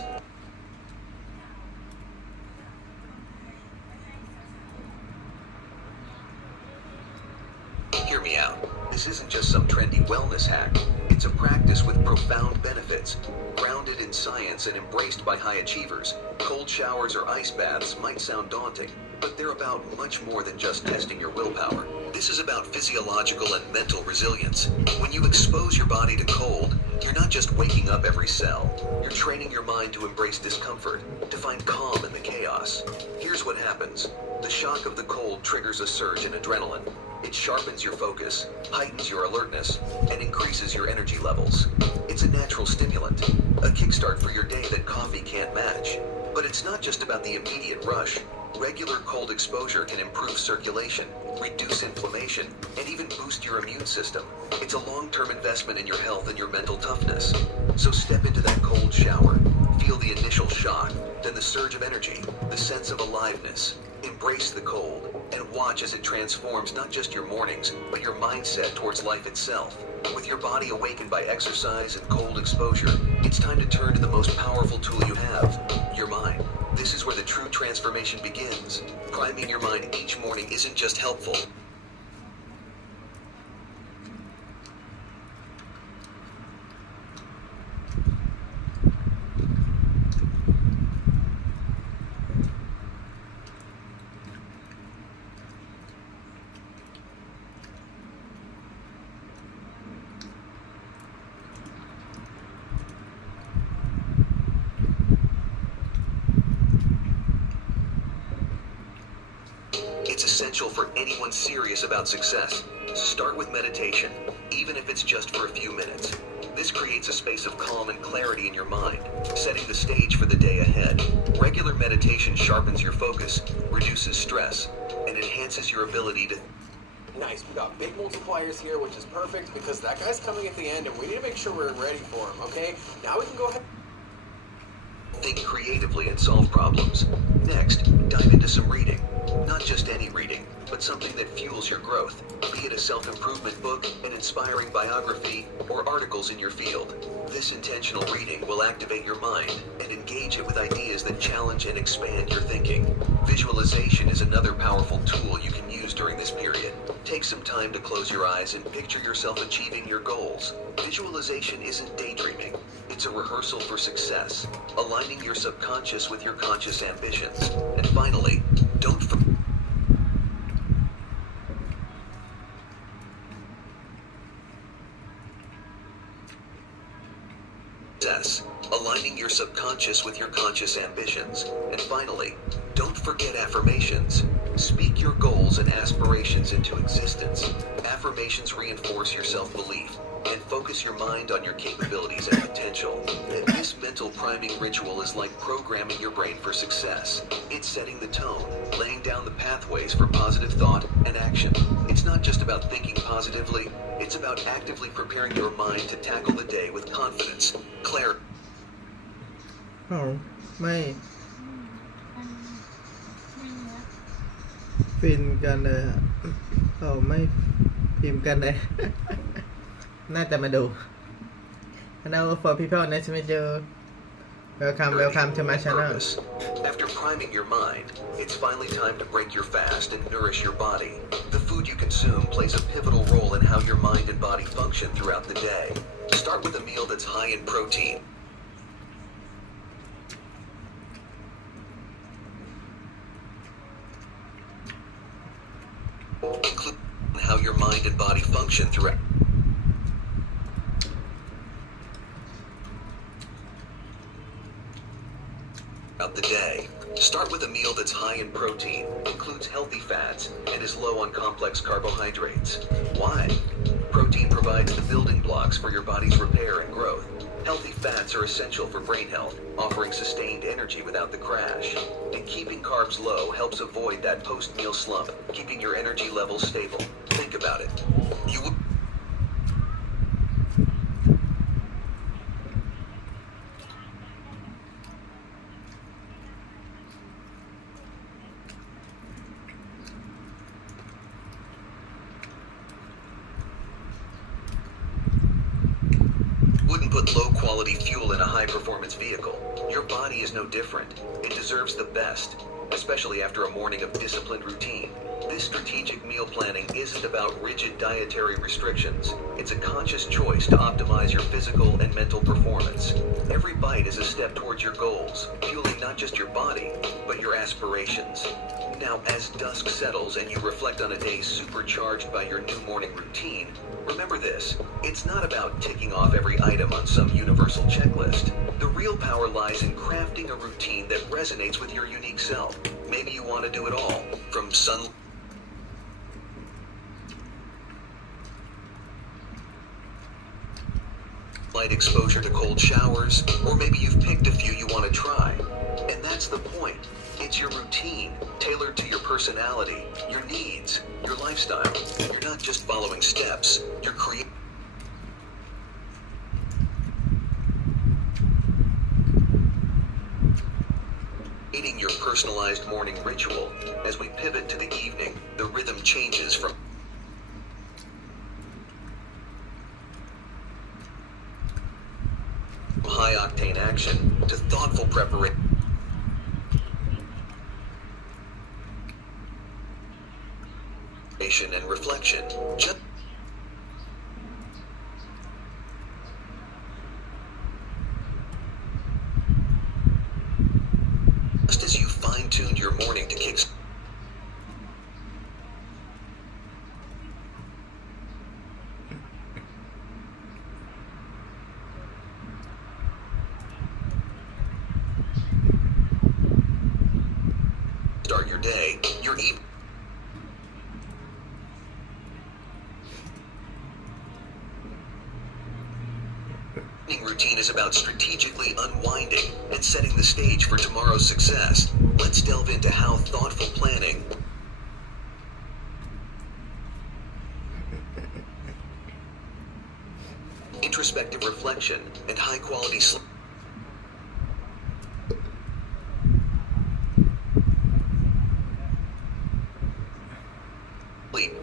hear me out. This isn't just some trendy wellness hack. It's a practice with profound benefits, grounded in science and embraced by high achievers. Cold showers or ice baths might sound daunting, but they're about much more than just testing your willpower. This is about physiological and mental resilience. When you expose your body to cold, you're not just waking up every cell. You're training your mind to embrace discomfort, to find calm in the chaos. Here's what happens. The shock of the cold triggers a surge in adrenaline. It sharpens your focus, heightens your alertness, and increases your energy levels. It's a natural stimulant, a kickstart for your day that coffee can't match. But it's not just about the immediate rush. Regular cold exposure can improve circulation, reduce inflammation, and even boost your immune system. It's a long-term investment in your health and your mental toughness. So step into that cold shower, feel the initial shock, then the surge of energy, the sense of aliveness. Embrace the cold, and watch as it transforms not just your mornings, but your mindset towards life itself. With your body awakened by exercise and cold exposure, it's time to turn to the most powerful tool you have, your mind. This is where the true transformation begins. Priming your mind each morning isn't just helpful. It's essential for anyone serious about success. Start with meditation, even if it's just for a few minutes. This creates a space of calm and clarity in your mind, setting the stage for the day ahead. Regular meditation sharpens your focus, reduces stress, and enhances your ability to... Nice, we got big multipliers here, which is perfect because that guy's coming at the end and we need to make sure we're ready for him, okay? Now we can go ahead. Think creatively and solve problems. Next, dive into some reading. Not just any reading, but something that fuels your growth. Be it a self-improvement book, an inspiring biography, or articles in your field. This intentional reading will activate your mind and engage it with ideas that challenge and expand your thinking. Visualization is another powerful tool you can use during this period. Take some time to close your eyes and picture yourself achieving your goals. Visualization isn't daydreaming. It's a rehearsal for success, aligning your subconscious with your conscious ambitions. And finally, don't forget success, aligning your subconscious with your conscious ambitions. And finally, don't forget affirmations. Speak your goals and aspirations into existence. Affirmations reinforce your self-belief and focus your mind on your capabilities and potential. And this mental priming ritual is like programming your brain for success. It's setting the tone, laying down the pathways for positive thought and action. It's not just about thinking positively, it's about actively preparing your mind to tackle the day with confidence, clarity. ไม่ฟินกันเลยเขาไม่พิมพ์กันเลย น่าจะมาดู Hello for people nice to meet you Welcome to my channel. After priming your mind, it's finally time to break your fast and nourish your body. The food you consume plays a pivotal role in how your mind and body function throughout the day. Start with a meal that's high in protein. Include how your mind and body function throughout the day. Start with a meal that's high in protein, includes healthy fats, and is low on complex carbohydrates. Why? Protein provides the building blocks for your body's repair and growth. Healthy fats are essential for brain health, offering sustained energy without the crash. And keeping carbs low helps avoid that post-meal slump, keeping your energy levels stable. Think about it. You wouldn't put low-quality fuel in a high-performance vehicle. Your body is no different. It deserves the best, especially after a morning of disciplined routine. This strategic meal planning isn't about rigid dietary restrictions. It's a conscious choice to optimize your physical and mental performance. Every bite is a step towards your goals, fueling not just your body, but your aspirations. Now, as dusk settles and you reflect on a day supercharged by your new morning routine, remember this: it's not about ticking off every item on some universal checklist. The real power lies in crafting a routine that resonates with your unique self. Maybe you want to do it all, from sunlight exposure to cold showers, or maybe you've picked a few you want to try. And that's the point. It's your routine, tailored to your personality, your needs, your lifestyle. You're not just following steps, you're creating your personalized morning ritual. As we pivot to the evening, the rhythm changes from high-octane action to thoughtful preparation and reflection. Just as you fine-tuned your morning to kick start your day, your evening routine is about strategically unwinding and setting the stage for tomorrow's success. Let's delve into how thoughtful planning, introspective reflection, and high-quality sleep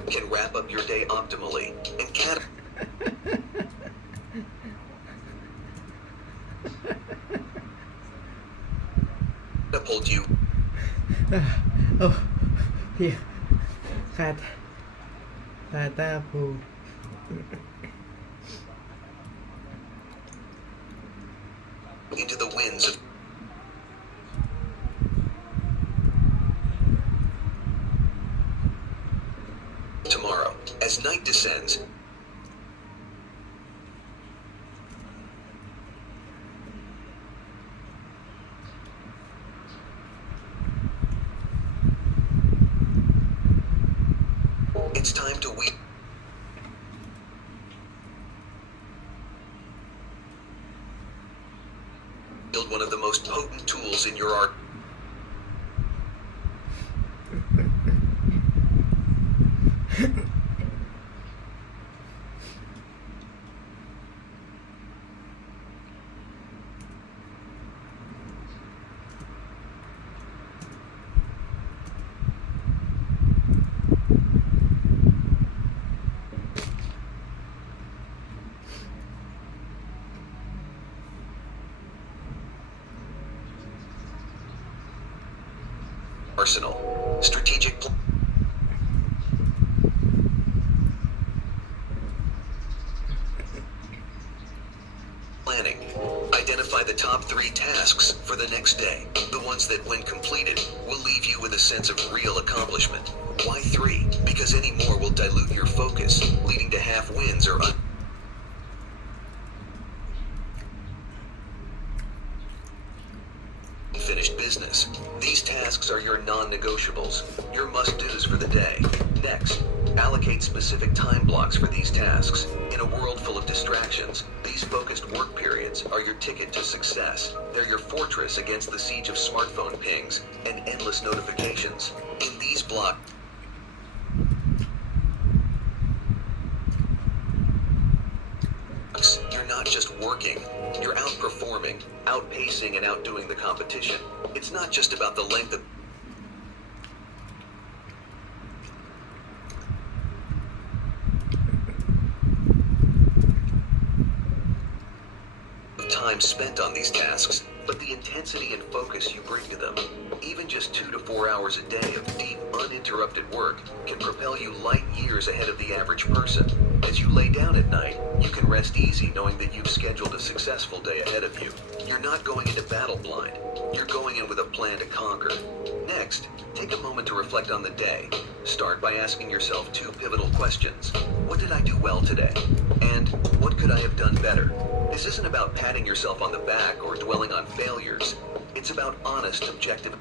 can wrap up your day optimally and catapult you. Oh, here. Kata pu. Into the winds of tomorrow. As night descends, it's time to wield one of the most potent tools in your art. arsenal. Strategic planning. Identify the top 3 tasks for the next day. The ones that, when completed, will leave you with a sense of real accomplishment. Why 3? Because any more will dilute your focus, leading to half wins or unfinished business. These tasks are your non-negotiables, your must-dos for the day. Next, allocate specific time blocks for these tasks. In a world full of distractions, these focused work periods are your ticket to success. They're your fortress against the siege of smartphone pings and endless notifications. In these blocks, you're not just working, you're outperforming, outpacing, and outdoing the competition. It's not just about the length of time spent on these tasks, but the intensity and focus you bring to them. Even just 2 to 4 hours a day of deep, uninterrupted work can propel you light years ahead of the average person. As you lay down at night, you can rest easy knowing that you've scheduled a successful day ahead of you. You're not going into battle blind. You're going in with a plan to conquer. Next, take a moment to reflect on the day. Start by asking yourself 2 pivotal questions. What did I do well today? And what could I have done better? This isn't about patting yourself on the back or dwelling on failures. It's about honest, objective.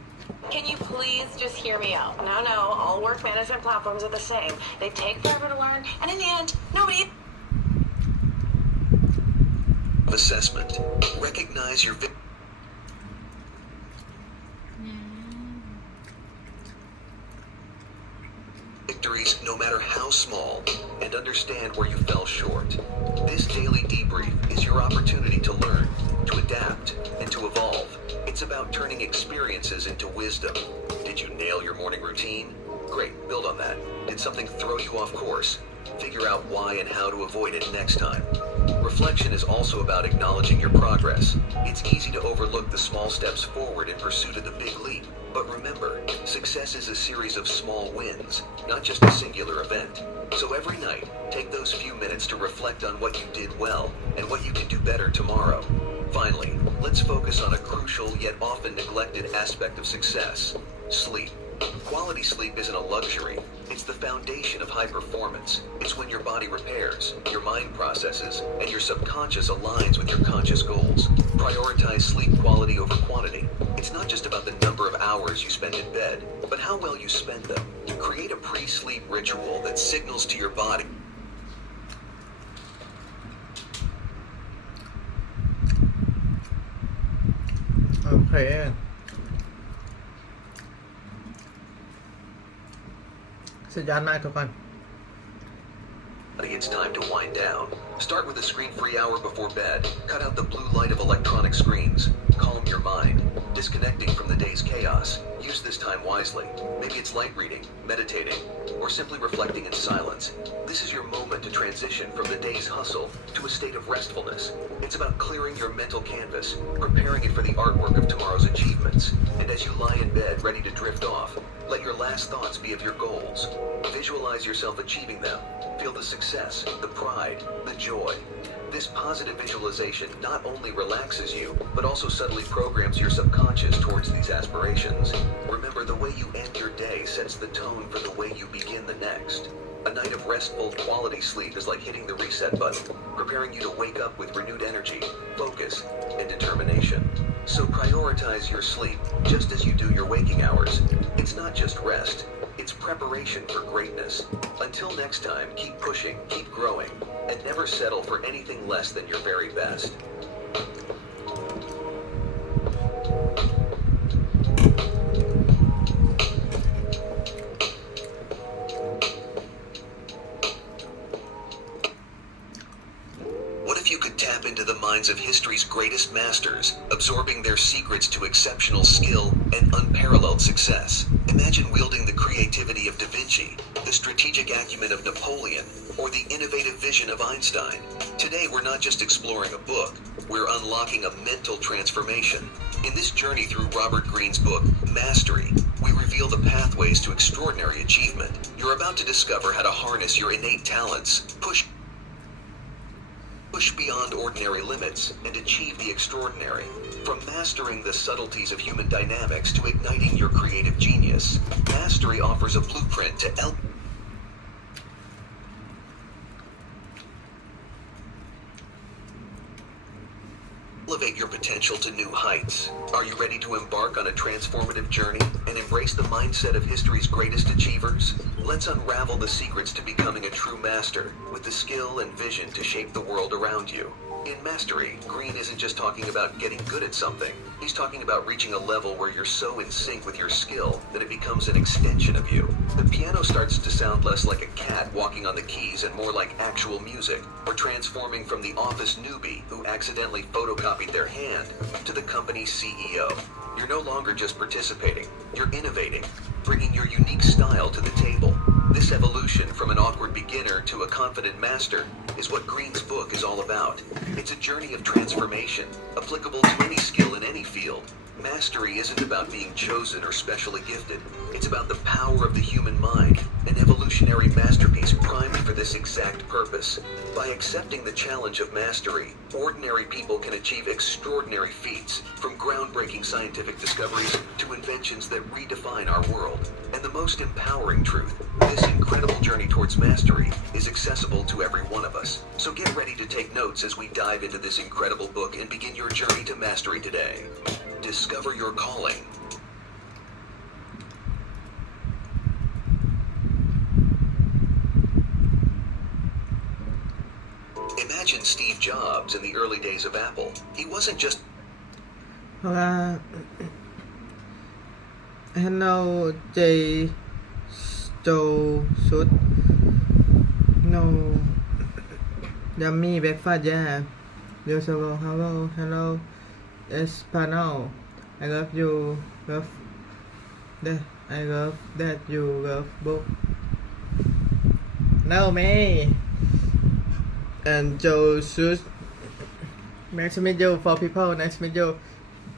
Can you please just hear me out? No, all work management platforms are the same. They take forever to learn, and in the end, nobody... Assessment. Recognize your victories, no matter how small, and understand where you fell short. This daily debrief is your opportunity to learn, to adapt, and to evolve. It's about turning experiences into wisdom. Did you nail your morning routine? Great, build on that. Did something throw you off course? Figure out why and how to avoid it next time. Reflection is also about acknowledging your progress. It's easy to overlook the small steps forward in pursuit of the big leap. But remember, success is a series of small wins, not just a singular event. So every night, take those few minutes to reflect on what you did well and what you can do better tomorrow. Finally, let's focus on a crucial yet often neglected aspect of success: sleep. Quality sleep isn't a luxury. It's the foundation of high performance. It's when your body repairs, your mind processes, and your subconscious aligns with your conscious goals. Prioritize sleep quality over quantity. It's not just about the number of hours you spend in bed, but how well you spend them. Create a pre-sleep ritual that signals to your body. Okay. สุดยอดมากทุกคน It's time to wind down. Start with a screen-free hour before bed. Cut out the blue light of electronic screens. Calm your mind. Disconnecting from the day's chaos. Use this time wisely. Maybe it's light reading, meditating, or simply reflecting in silence. This is your moment to transition from the day's hustle to a state of restfulness. It's about clearing your mental canvas, preparing it for the artwork of tomorrow's achievements. And as you lie in bed ready to drift off, let your last thoughts be of your goals. Visualize yourself achieving them. Feel the success, the pride, the joy. This positive visualization not only relaxes you, but also subtly programs your subconscious towards these aspirations. Remember, the way you end your day sets the tone for the way you begin the next. A night of restful, quality sleep is like hitting the reset button, preparing you to wake up with renewed energy, focus, and determination. So prioritize your sleep, just as you do your waking hours. It's not just rest, it's preparation for greatness. Until next time, keep pushing, keep growing, and never settle for anything less than your very best. What if you could tap into the minds of history's greatest masters, absorbing their secrets to exceptional skill and unparalleled success. Imagine wielding the creativity of Da Vinci, the strategic acumen of Napoleon, or the innovative vision of Einstein. Today, we're not just exploring a book, we're unlocking a mental transformation. In this journey through Robert Greene's book, Mastery, we reveal the pathways to extraordinary achievement. You're about to discover how to harness your innate talents, push beyond ordinary limits, and achieve the extraordinary. From mastering the subtleties of human dynamics to igniting your creative genius, Mastery offers a blueprint to elevate your potential to new heights. Are you ready to embark on a transformative journey and embrace the mindset of history's greatest achievers? Let's unravel the secrets to becoming a true master with the skill and vision to shape the world around you. In Mastery, Greene isn't just talking about getting good at something. He's talking about reaching a level where you're so in sync with your skill that it becomes an extension of you. The piano starts to sound less like a cat walking on the keys and more like actual music, or transforming from the office newbie who accidentally photocopied their hand to the company's CEO. You're no longer just participating, you're innovating, bringing your unique style to the table. This evolution from an awkward beginner to a confident master is what Greene's book is all about. It's a journey of transformation, applicable to any skill in any field. Mastery isn't about being chosen or specially gifted. It's about the power of the human mind, an evolutionary masterpiece primed for this exact purpose. By accepting the challenge of mastery, ordinary people can achieve extraordinary feats, from groundbreaking scientific discoveries to inventions that redefine our world. And the most empowering truth, this incredible journey towards mastery is accessible to every one of us. So get ready to take notes as we dive into this incredible book and begin your journey to mastery today. Discover your calling. Imagine Steve Jobs in the early days of Apple. He wasn't just Hello, J. Shoot. No. Yummy breakfast, yeah. You so go. Hello. Espanol. I love you. Love that. I love that you love book. No, me. And Joe Shoot. Nice to meet you for people. Nice to meet you.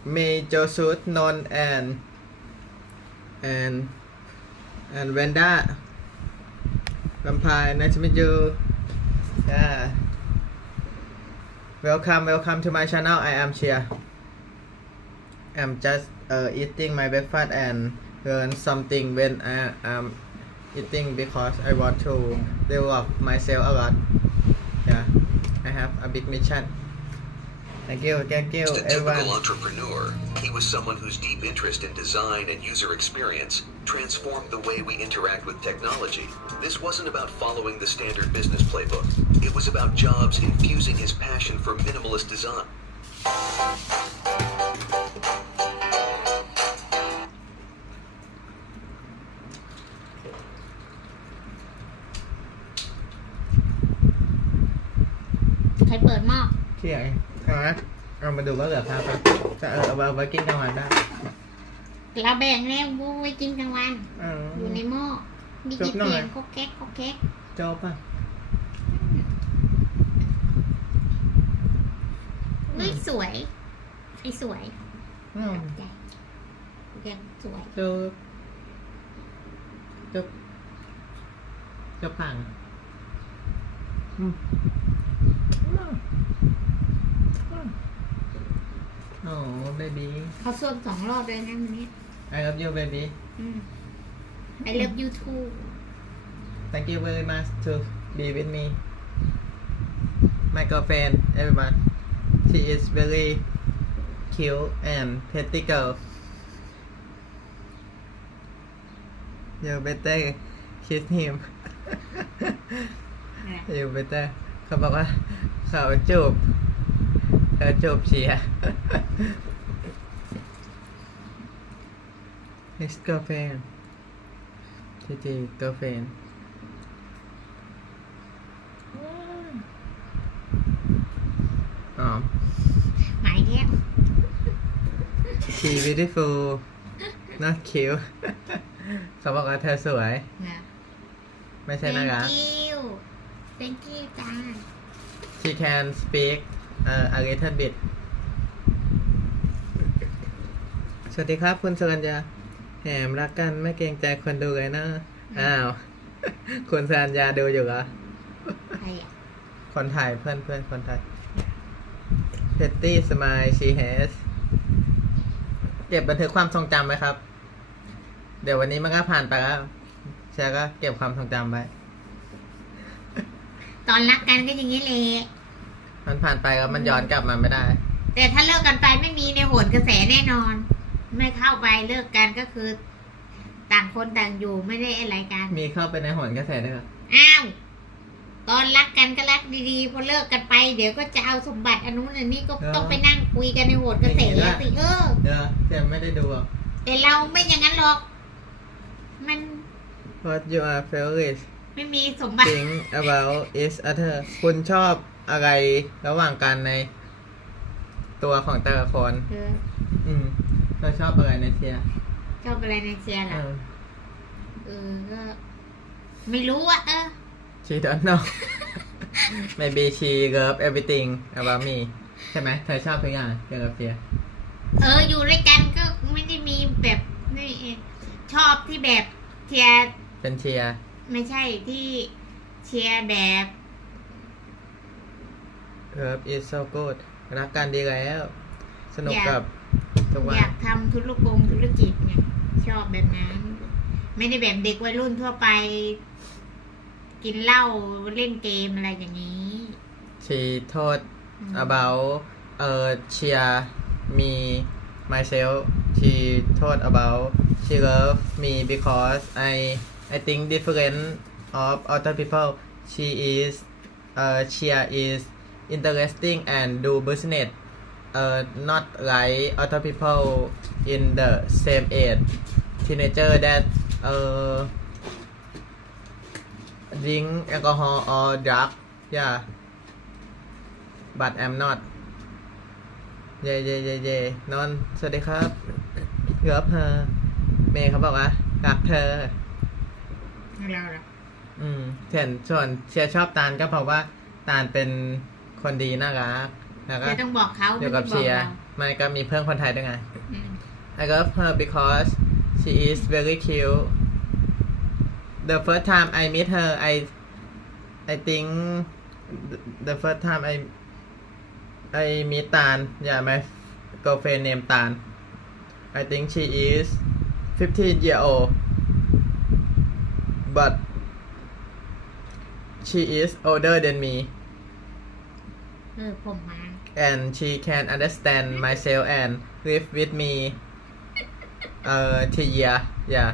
Me, Joe Shoot, Non, and Venda. Vampire. Nice to meet you. Yeah. Welcome to my channel. I am Chia. I'm just eating my breakfast and learn something when I am eating because I want to develop myself a lot. Yeah, I have a big mission. Thank you, As a everyone. typical entrepreneur, he was someone whose deep interest in design and user experience transformed the way we interact with technology. This wasn't about following the standard business playbook. It was about Jobs infusing his passion for minimalist design. Hãy ปิดหม้อ Chị ơi, mà được có gặp sao không? Với kinh đâu mà ta? เราแบ่งแล้วกูไว้กินกลางวัน อยู่ในหม้อมีกี่เสียงก็แก๊ก Chộp à? เฮ้ยสวยไอ้สวย Ừ. ยังสวย Chộp thẳng. Oh, baby. เขาส้ม2 รอบเลยนะวันนี้ I love you, baby. I love you too. Thank you very much to be with me. My girlfriend, everyone. She is very cute and pretty girl. You better kiss him. You better. เขาบอกว่าเขาจูบเชียร์ His girlfriend. Gigi girlfriend. หมาย she beautiful not cute เขาบอกว่าเธอสวย ไม่ใช่น่ารัก thank you จ้า she can speak a little bit สวัสดีครับคุณสุกัญญาแหมรักกันไม่เกรงใจคนดูเลยนะอ้าว คุณสุกัญญาดูอยู่เหรอ ใครอ่ะ คนไทยเพื่อนคนไทย Petty smile she has เก็บบันทึกความทรงจำไว้ครับ เดี๋ยววันนี้มันก็ผ่านไปแล้วแชร์ก็เก็บความทรงจำไว้ ตอนรักกันก็อย่างนี้เลย มันผ่านไปแล้วมันย้อนกลับมาไม่ได้ แต่ถ้าเลิกกันไปไม่มีในโหนกระแสแน่นอน ไม่เข้าไปเลิกกันก็คือ ต่างคนต่างอยู่ไม่ได้อะไรกัน มีเข้าไปในโหนกระแสด้วยเหรอ อ้าวตอนรักกันก็รักดีๆพอเลิกกันไปเดี๋ยวก็จะเอาสมบัติอันนู้นอันนี้ก็ต้องไปนั่งคุยกันในโหนกระแสสิเดี๋ยวแต่ไม่ได้ดูอ่ะ แต่เราไม่อย่างนั้นหรอก มัน What you are favorite ไม่มีสมบัติ think about is other คุณชอบอะไรระหว่างกันในตัวของแต่ละคนเราชอบอะไรในเชียร์ ชอบอะไรในเชียร์เหรอก็ไม่รู้อ่ะShe don't know maybe she love everything about me ใช่ไหมเธอชอบทุกอย่างเกี่ยวกับเชียร์อยู่ด้วยกันก็ไม่ได้มีแบบนี่ชอบที่แบบเชียร์เป็นเชียร์ไม่ใช่ที่เชียร์แบบ Love is so good รักกันดีแล้วสนุกกับทุกวันอยากทำธุรกิจไงชอบแบบนั้นไม่ได้แบบเด็กวัยรุ่นทั่วไปกินเหล้าเล่นเกมอะไรอย่างนี้ She told about cheer me myself she told about she love me because I think different of other people she is cheer is interesting and do business not like other people in the same age teenager that drink alcohol or drug yeah but I'm not เย่นอนสวัสดีครับเกือบเธอเมย์เขาบอกว่ารักเธอเราเหรอส่วนเชียร์ชอบตาลก็เพราะว่าตาลเป็นคนดีน่ารักแล้วก็ต้องบอกเขาเกี่ยวกับเชียร์ไม่ก็มีเพื่อนคนไทยด้วยไง I love her because she is very cute the first time I meet her I think the first time I meet Tan yeah my girlfriend named Tan I think she is 15 years old but she is older than me ผมมา and she can understand myself and live with me 3 years yeah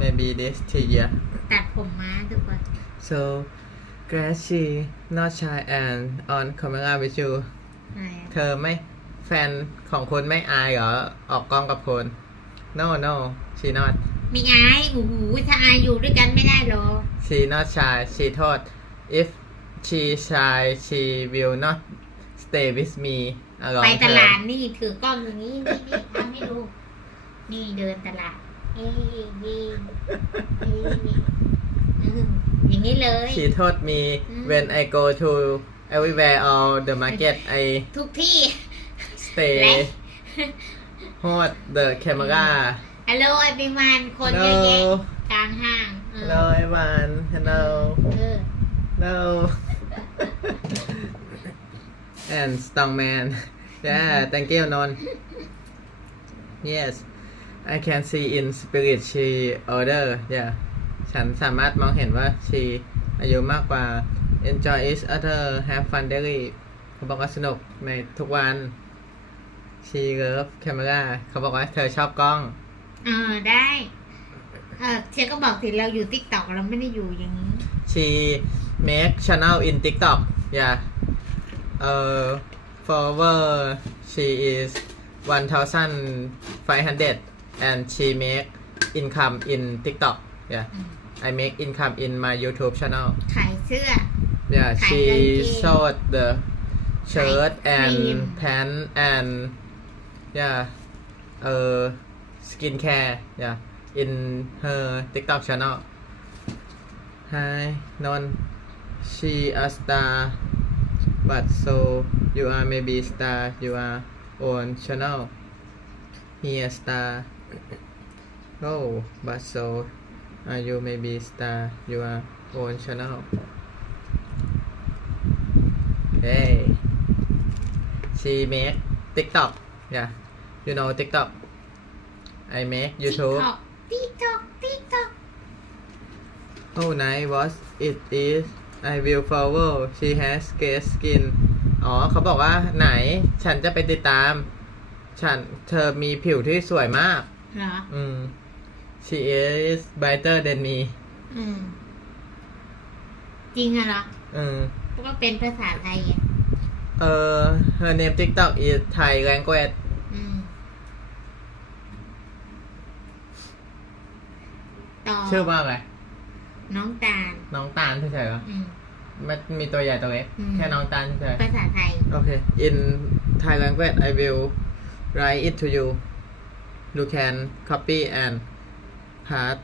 maybe this 3 years ตัดผมมาทุกคน so glad she not shy and on camera with you เธอไม่แฟนของคุณไม่อายเหรอออกกล้องกับคุณ no she not ไม่อายถ้าอายอยู่ด้วยกันไม่ได้หรอก she not shy she thought if she shy she will not stay with me ไปตลาดนี่ถือกล้องอย่างนี้นี่ทำให้ดูนี่เดินตลาดอย่างนี้เลย She told me when I go to everywhere all the market I ทุกที่ stay hold the camera Hello everyone คนเยอะแยะกลางห้าง Hello everyone Hello Hello and strongman yeah thank you Non yes I can see in spirit she older yeah ฉันสามารถมองเห็นว่า she อายุมากกว่า enjoy each other have fun daily เขาบอกว่าสนุกในทุกวัน she love camera เขาบอกว่าเธอชอบกล้องได้เชียร์ก็บอกสิเราอยู่ TikTok เราไม่ได้อยู่อย่างนี้ she make channel in TikTok yeah follower she is 1,500 and she make income in TikTok yeah I make income in my YouTube channel ขายเสื้อ yeah she sold the shirt and pants and yeah skincare yeah in her TikTok channel. Hi Non, she a star but so you are maybe star you are own channel. He a star oh but so are you maybe star you are own channel. Hey, she make TikTok yeah you know TikTok. I make YouTube. TikTok. Oh nice what it is I will follow she has great skin อ๋อเขาบอกว่าไหนฉันจะไปติดตามเธอมีผิวที่สวยมาก เหรอshe is brighter than me จริงเหรอก็เป็นภาษาไทยher name TikTok is Thai language ชื่อว่าอะไรน้องตาลเฉยๆเหรอมันมีตัวใหญ่ตัวเล็กแค่น้องตาลเฉยภาษาไทยโอเค in Thai language I will write it to you you can copy and paste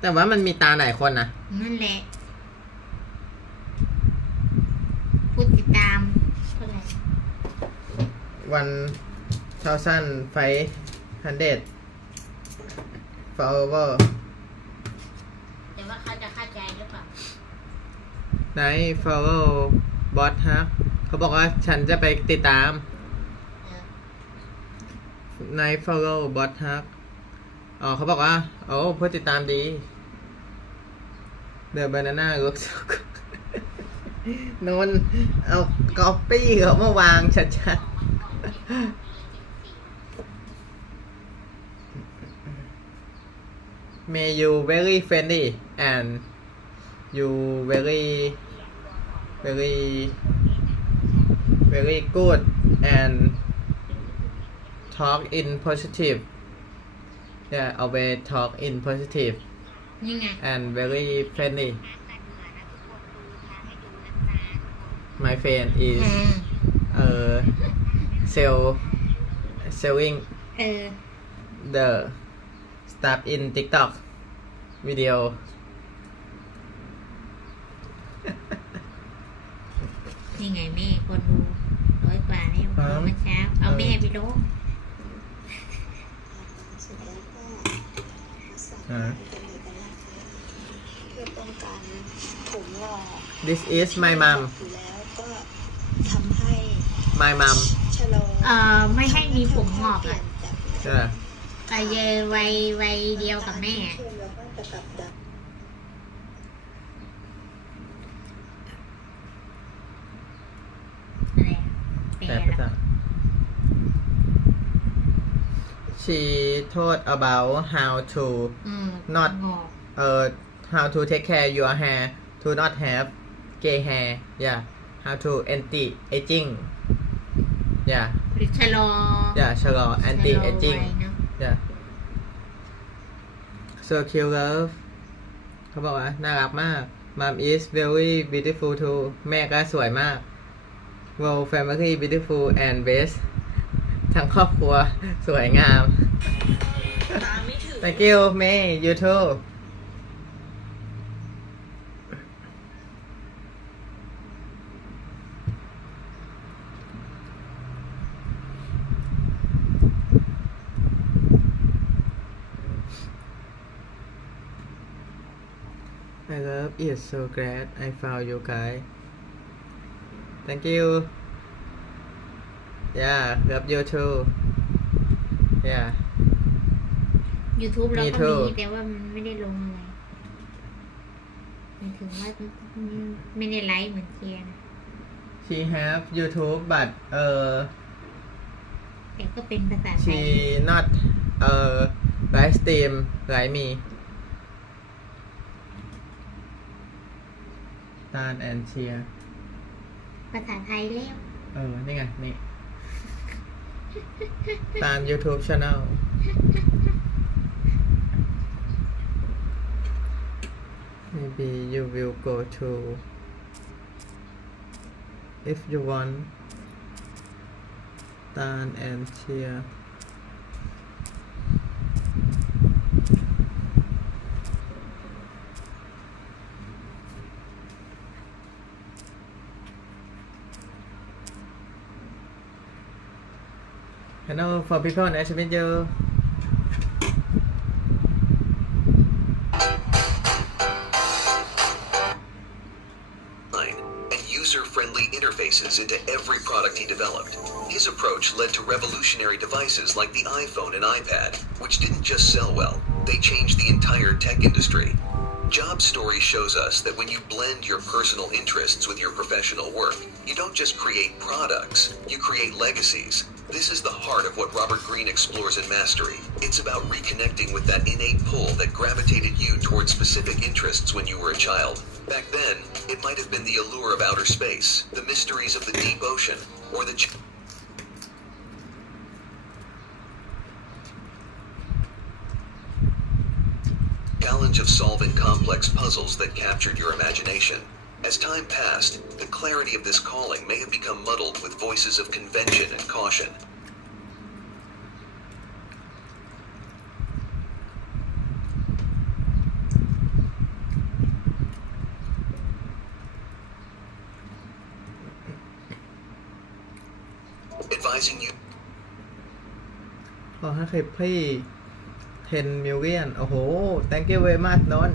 แต่ว่ามันมีตาไหนคนนะนั่นแหละผู้ติดตามเท่าไหร่1,500 follower แต่ว่าเขาจะเข้าใจหรือเปล่าไหน follow bot ฮะเขาบอกว่าฉันจะไปติดตามใน follow bot ฮะเขาบอกว่าผู้ติดตามดี The banana looks so good นนเอา copy เขามาวางชัดๆMay you very friendly and you very good and talk in positive yeah always talk in positive and very friendly my friend is selling the stuff in TikTok video นี่ไงแม่คนดู100 กว่าเนี่ยเมื่อเช้าเอาแม่ไปลงเพื่อป้องกันผมงอก This is my mom แล้วก็ทำให้ my mom ชะลอไม่ให้มีผมงอกอ่ะใช่วัยเดียวกับแม่แต่ภาษา She told about how to not how to take care your hair to not have gay hair yeah how to anti aging yeah ชะลอ anti aging yeah so cute love เขาบอกว่าน่ารักมาก Mom is very beautiful too แม่ก็สวยมาก Wow family beautiful and best ทั้งครอบครัวสวยงาม Thank you May you too I love it so glad I found you guys Thank you Yeah love you too Yeah YouTube เราก็มีแต่ว่ามันไม่ได้ลงอะไรหมายถึงว่าไม่ได้ไลฟ์เหมือนเทียน She have YouTube but แต่ก็เป็นภาษาไทย She not live stream like me Tan and Cheer ภาษาไทยแล้วนี่ไงนี่ ตาม YouTube channel maybe you will go to if you want Stan and Tia Hello for people nice to meet you. And user-friendly interfaces into every product he developed. His approach led to revolutionary devices like the iPhone and iPad, which didn't just sell well, they changed the entire tech industry. Job Story shows us that when you blend your personal interests with your professional work, you don't just create products, you create legacies. This is the heart of what Robert Greene explores in Mastery. It's about reconnecting with that innate pull that gravitated you towards specific interests when you were a child. Back then, it might have been the allure of outer space, the mysteries of the deep ocean, or the challenge of solving complex puzzles that captured your imagination. As time passed, the clarity of this calling may have become muddled with voices of convention and caution. Advising you ขอให้คลิปพี่10 million โอ้โห thank you very much นน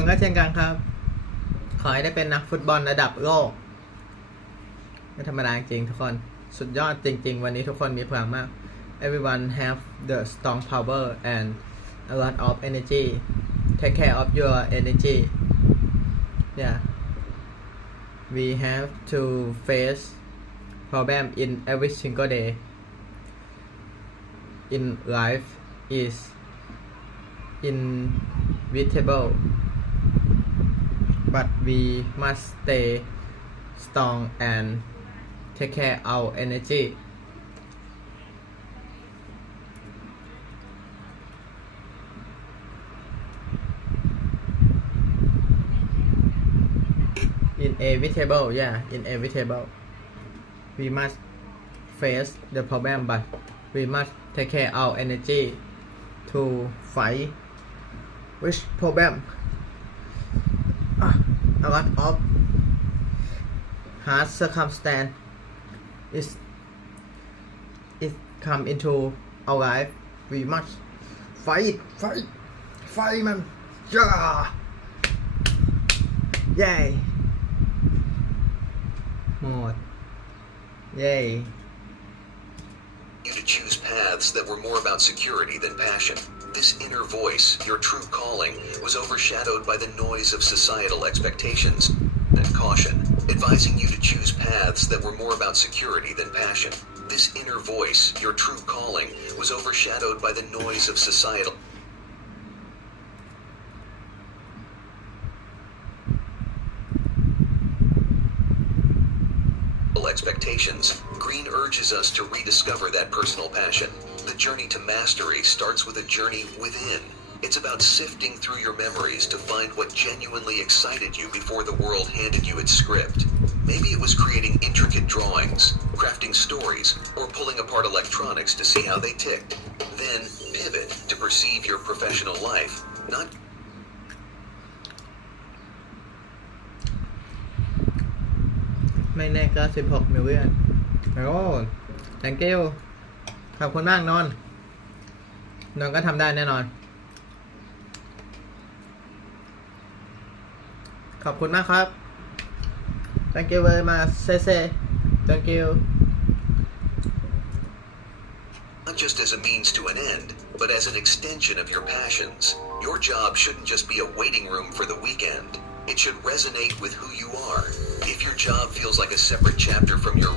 ท์ก็เช่นกันครับ ขอให้ได้เป็นนักฟุตบอลระดับโลกไม่ธรรมดาจริงทุกคนสุดยอดจริงๆวันนี้ทุกคนมีพลังมาก everyone have the strong power and a lot of energy take care of your energy yeah we have to face problem in every single day in life is inevitable but we must stay strong and take care our energy inevitable yeah inevitable we must face the problem but we must take care our energy to fight which problem a lot of hard circumstance is come into our life we must fight man yeah yay หมด yay you to choose paths that were more about security than passion. This inner voice, your true calling, was overshadowed by the noise of societal expectations and caution, advising you to choose paths that were more about security than passion. This inner voice, your true calling, was overshadowed by the noise of societal expectations. Greene urges us to rediscover that personal passion. The journey to mastery starts with a journey within. It's about sifting through your memories to find what genuinely excited you before the world handed you its script. Maybe it was creating intricate drawings, crafting stories, or pulling apart electronics to see how they ticked. Then pivot to perceive your professional life, notไม่แน่ก็16 million โอ้ thank you ขอบคุณมากนนท์ก็ทำได้แน่นอนขอบคุณมากครับ thank you very much เซ่ thank you not just as a means to an end, but as an extension of your passions. Your job shouldn't just be a waiting room for the weekend. It should resonate with who you are. If your job feels like a separate chapter from your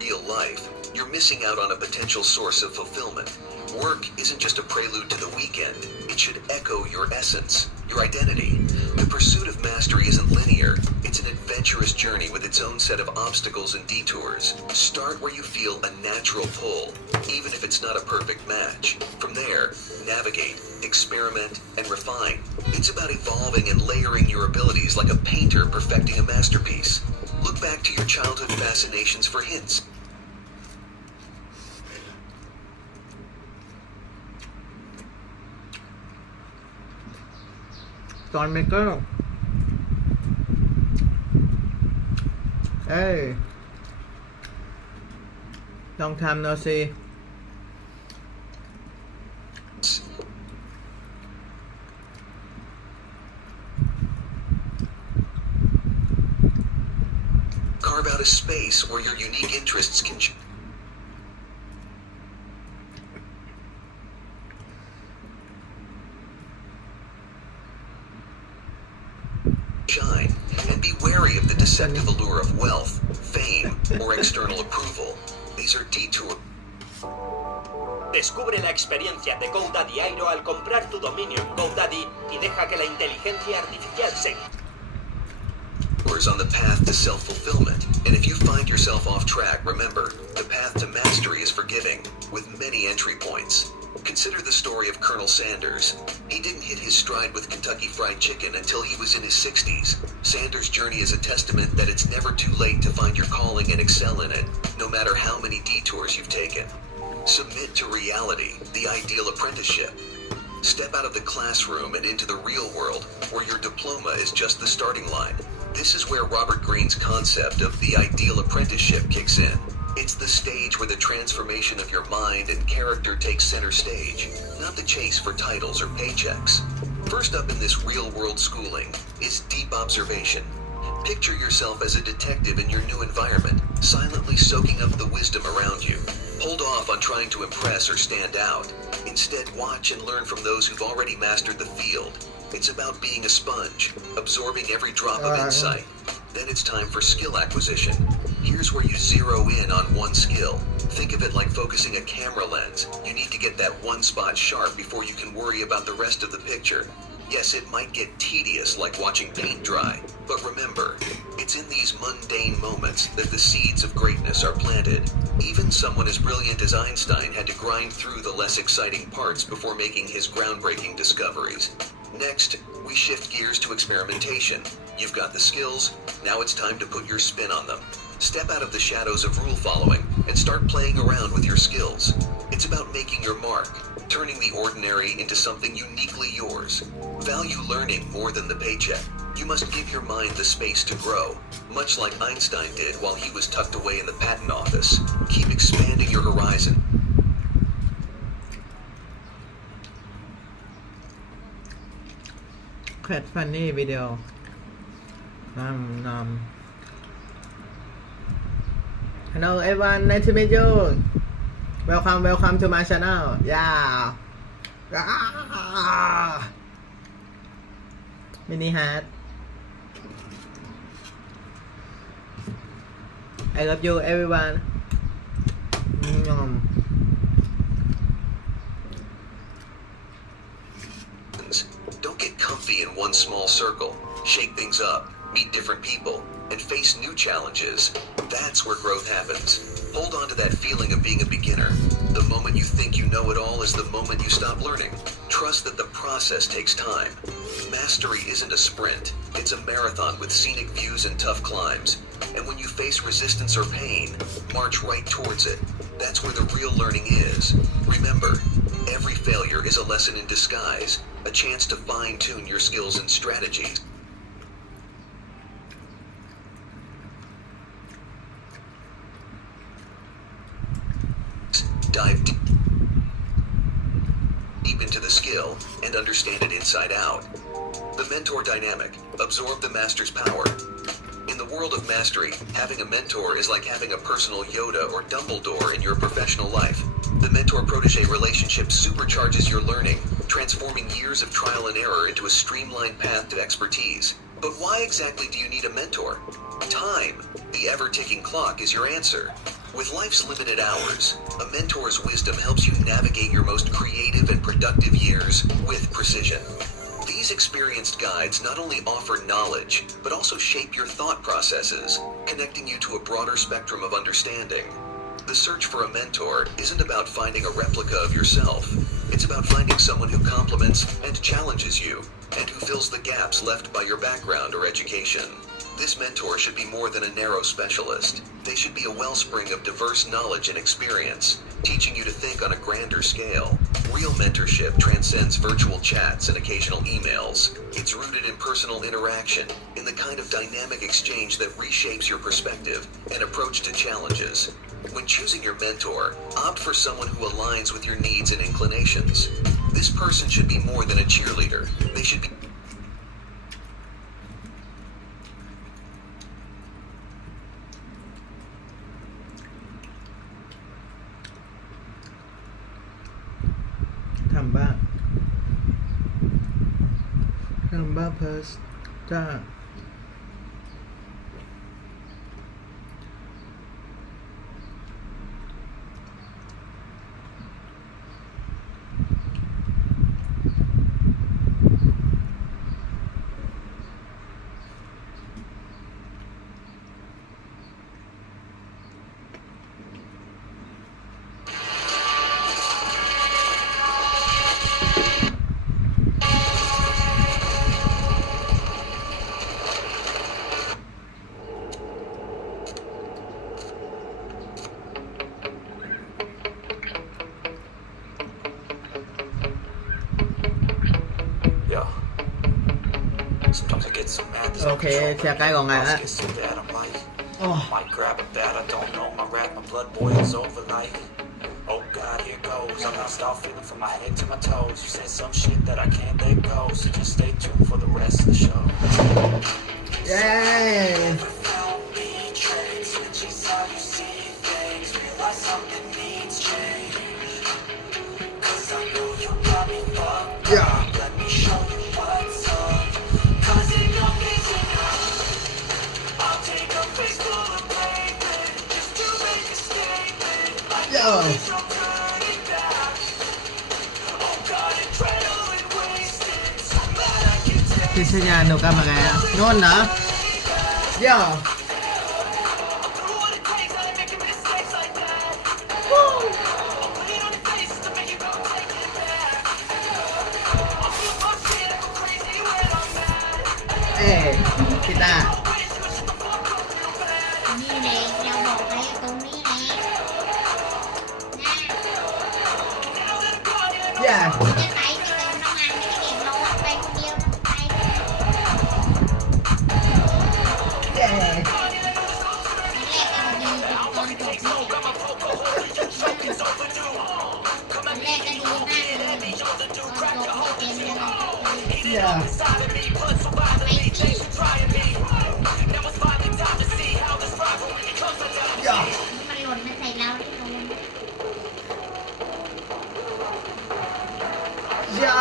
real life, you're missing out on a potential source of fulfillment. Work isn't just a prelude to the weekend. It should echo your essence, your identity. The pursuit of mastery isn't linear. It's an adventure adventurous journey with its own set of obstacles and detours. Start where you feel a natural pull, even if it's not a perfect match. From there, navigate, experiment, and refine. It's about evolving and layering your abilities like a painter perfecting a masterpiece. Look back to your childhood fascinations for hints. John Maker เอ้ยลองทำหน่อยสิ Carve out a space where your unique interests can shine, and be wary of the deceptive allure of wealth, fame, or external approval. These are detours. Descubre la experiencia de GoDaddy Airo al comprar tu dominio en GoDaddy y deja que la inteligencia artificial se on the path to self-fulfillment. And if you find yourself off track, remember, the path to mastery is forgiving, with many entry points. Consider the story of Colonel Sanders. He didn't hit his stride with Kentucky Fried Chicken until he was in his 60s. Sanders' journey is a testament that it's never too late to find your calling and excel in it, no matter how many detours you've taken. Submit to reality, the ideal apprenticeship. Step out of the classroom and into the real world, where your diploma is just the starting line. This is where Robert Greene's concept of the ideal apprenticeship kicks in. It's the stage where the transformation of your mind and character takes center stage, not the chase for titles or paychecks. First up in this real-world schooling is deep observation. Picture yourself as a detective in your new environment, silently soaking up the wisdom around you. Hold off on trying to impress or stand out. Instead, watch and learn from those who've already mastered the field. It's about being a sponge, absorbing every drop of insight. Then it's time for skill acquisition. Here's where you zero in on one skill. Think of it like focusing a camera lens. You need to get that one spot sharp before you can worry about the rest of the picture. Yes, it might get tedious like watching paint dry, but remember, it's in these mundane moments that the seeds of greatness are planted. Even someone as brilliant as Einstein had to grind through the less exciting parts before making his groundbreaking discoveries. Next, we shift gears to experimentation. You've got the skills, now it's time to put your spin on them. Step out of the shadows of rule following and start playing around with your skills. It's about making your mark, turning the ordinary into something uniquely yours. Value learning more than the paycheck. You must give your mind the space to grow, much like Einstein did while he was tucked away in the patent office. Keep expanding your horizon. Cat funny video. Hello everyone, nice to meet you. Welcome to my channel. Yeah. Mini hat. I love you everyone. Don't get comfy in one small circle. Shake things up, meet different people, and face new challenges. That's where growth happens. Hold on to that feeling of being a beginner. The moment you think you know it all is the moment you stop learning. Trust that the process takes time. Mastery isn't a sprint. It's a marathon with scenic views and tough climbs. And when you face resistance or pain, march right towards it. That's where the real learning is. Remember, every failure is a lesson in disguise, a chance to fine-tune your skills and strategies. Dive deep into the skill and understand it inside out. The mentor dynamic. Absorb the master's power. In the world of mastery, having a mentor is like having a personal Yoda or Dumbledore in your professional life. The mentor-protege relationship supercharges your learning, transforming years of trial and error into a streamlined path to expertise. But why exactly do you need a mentor? Time, the ever-ticking clock, is your answer. With life's limited hours, a mentor's wisdom helps you navigate your most creative and productive years with precision. The These experienced guides not only offer knowledge, but also shape your thought processes, connecting you to a broader spectrum of understanding. The search for a mentor isn't about finding a replica of yourself. It's about finding someone who complements and challenges you, and who fills the gaps left by your background or education. This mentor should be more than a narrow specialist. They should be a wellspring of diverse knowledge and experience, teaching you to think on a grander scale. Real mentorship transcends virtual chats and occasional emails. It's rooted in personal interaction, in the kind of dynamic exchange that reshapes your perspective and approach to challenges. When choosing your mentor, opt for someone who aligns with your needs and inclinations. This person should be more than a cheerleader. They should beทำบ้าเพิร์สจ้าโอเคเสียใกล้ของไงฮะ Might grab a bat, I don't know. My rap, my blood boils over like. Oh God, here goes. I'm not stop feeling from my head to my toes. You said some shit that I can't let go, so just stay tuned for the rest of the show. Yay! Yeah. Yo. พิชญาหนูกลับมาแล้วโน่นนะย่อเอ๊ะกีตาร์นี่แหละเราบอกไปตรงนี้แหละอย่าจะไปเติมน้ำมันไม่ได้เด็กเราไปคนเดียวไปแย่แรกเราดีตอนจบนี่แรกก็ดีมากเลยตอนจบไม่เป็นเลยอย่าย่ามันหล่นมาใส่เราที่ตรงนี้ย่า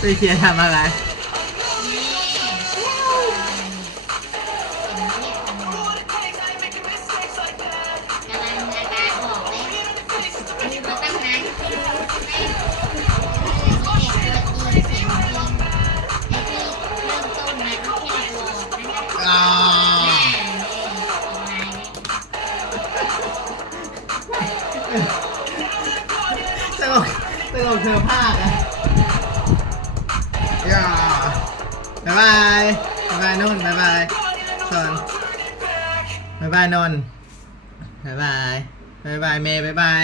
ไปเชียร์ทำอะไรตลกเธอภาคอะย่าบ๊ายบายบ๊ายบายนุ่นบ๊ายบายชนบ๊ายบายนนบ๊ายบายบ๊ายบายเมย์บ๊ายบาย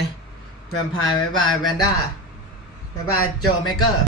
แวมไพร์บ๊ายบายแวนด้าบ๊ายบายโจเมเกอร์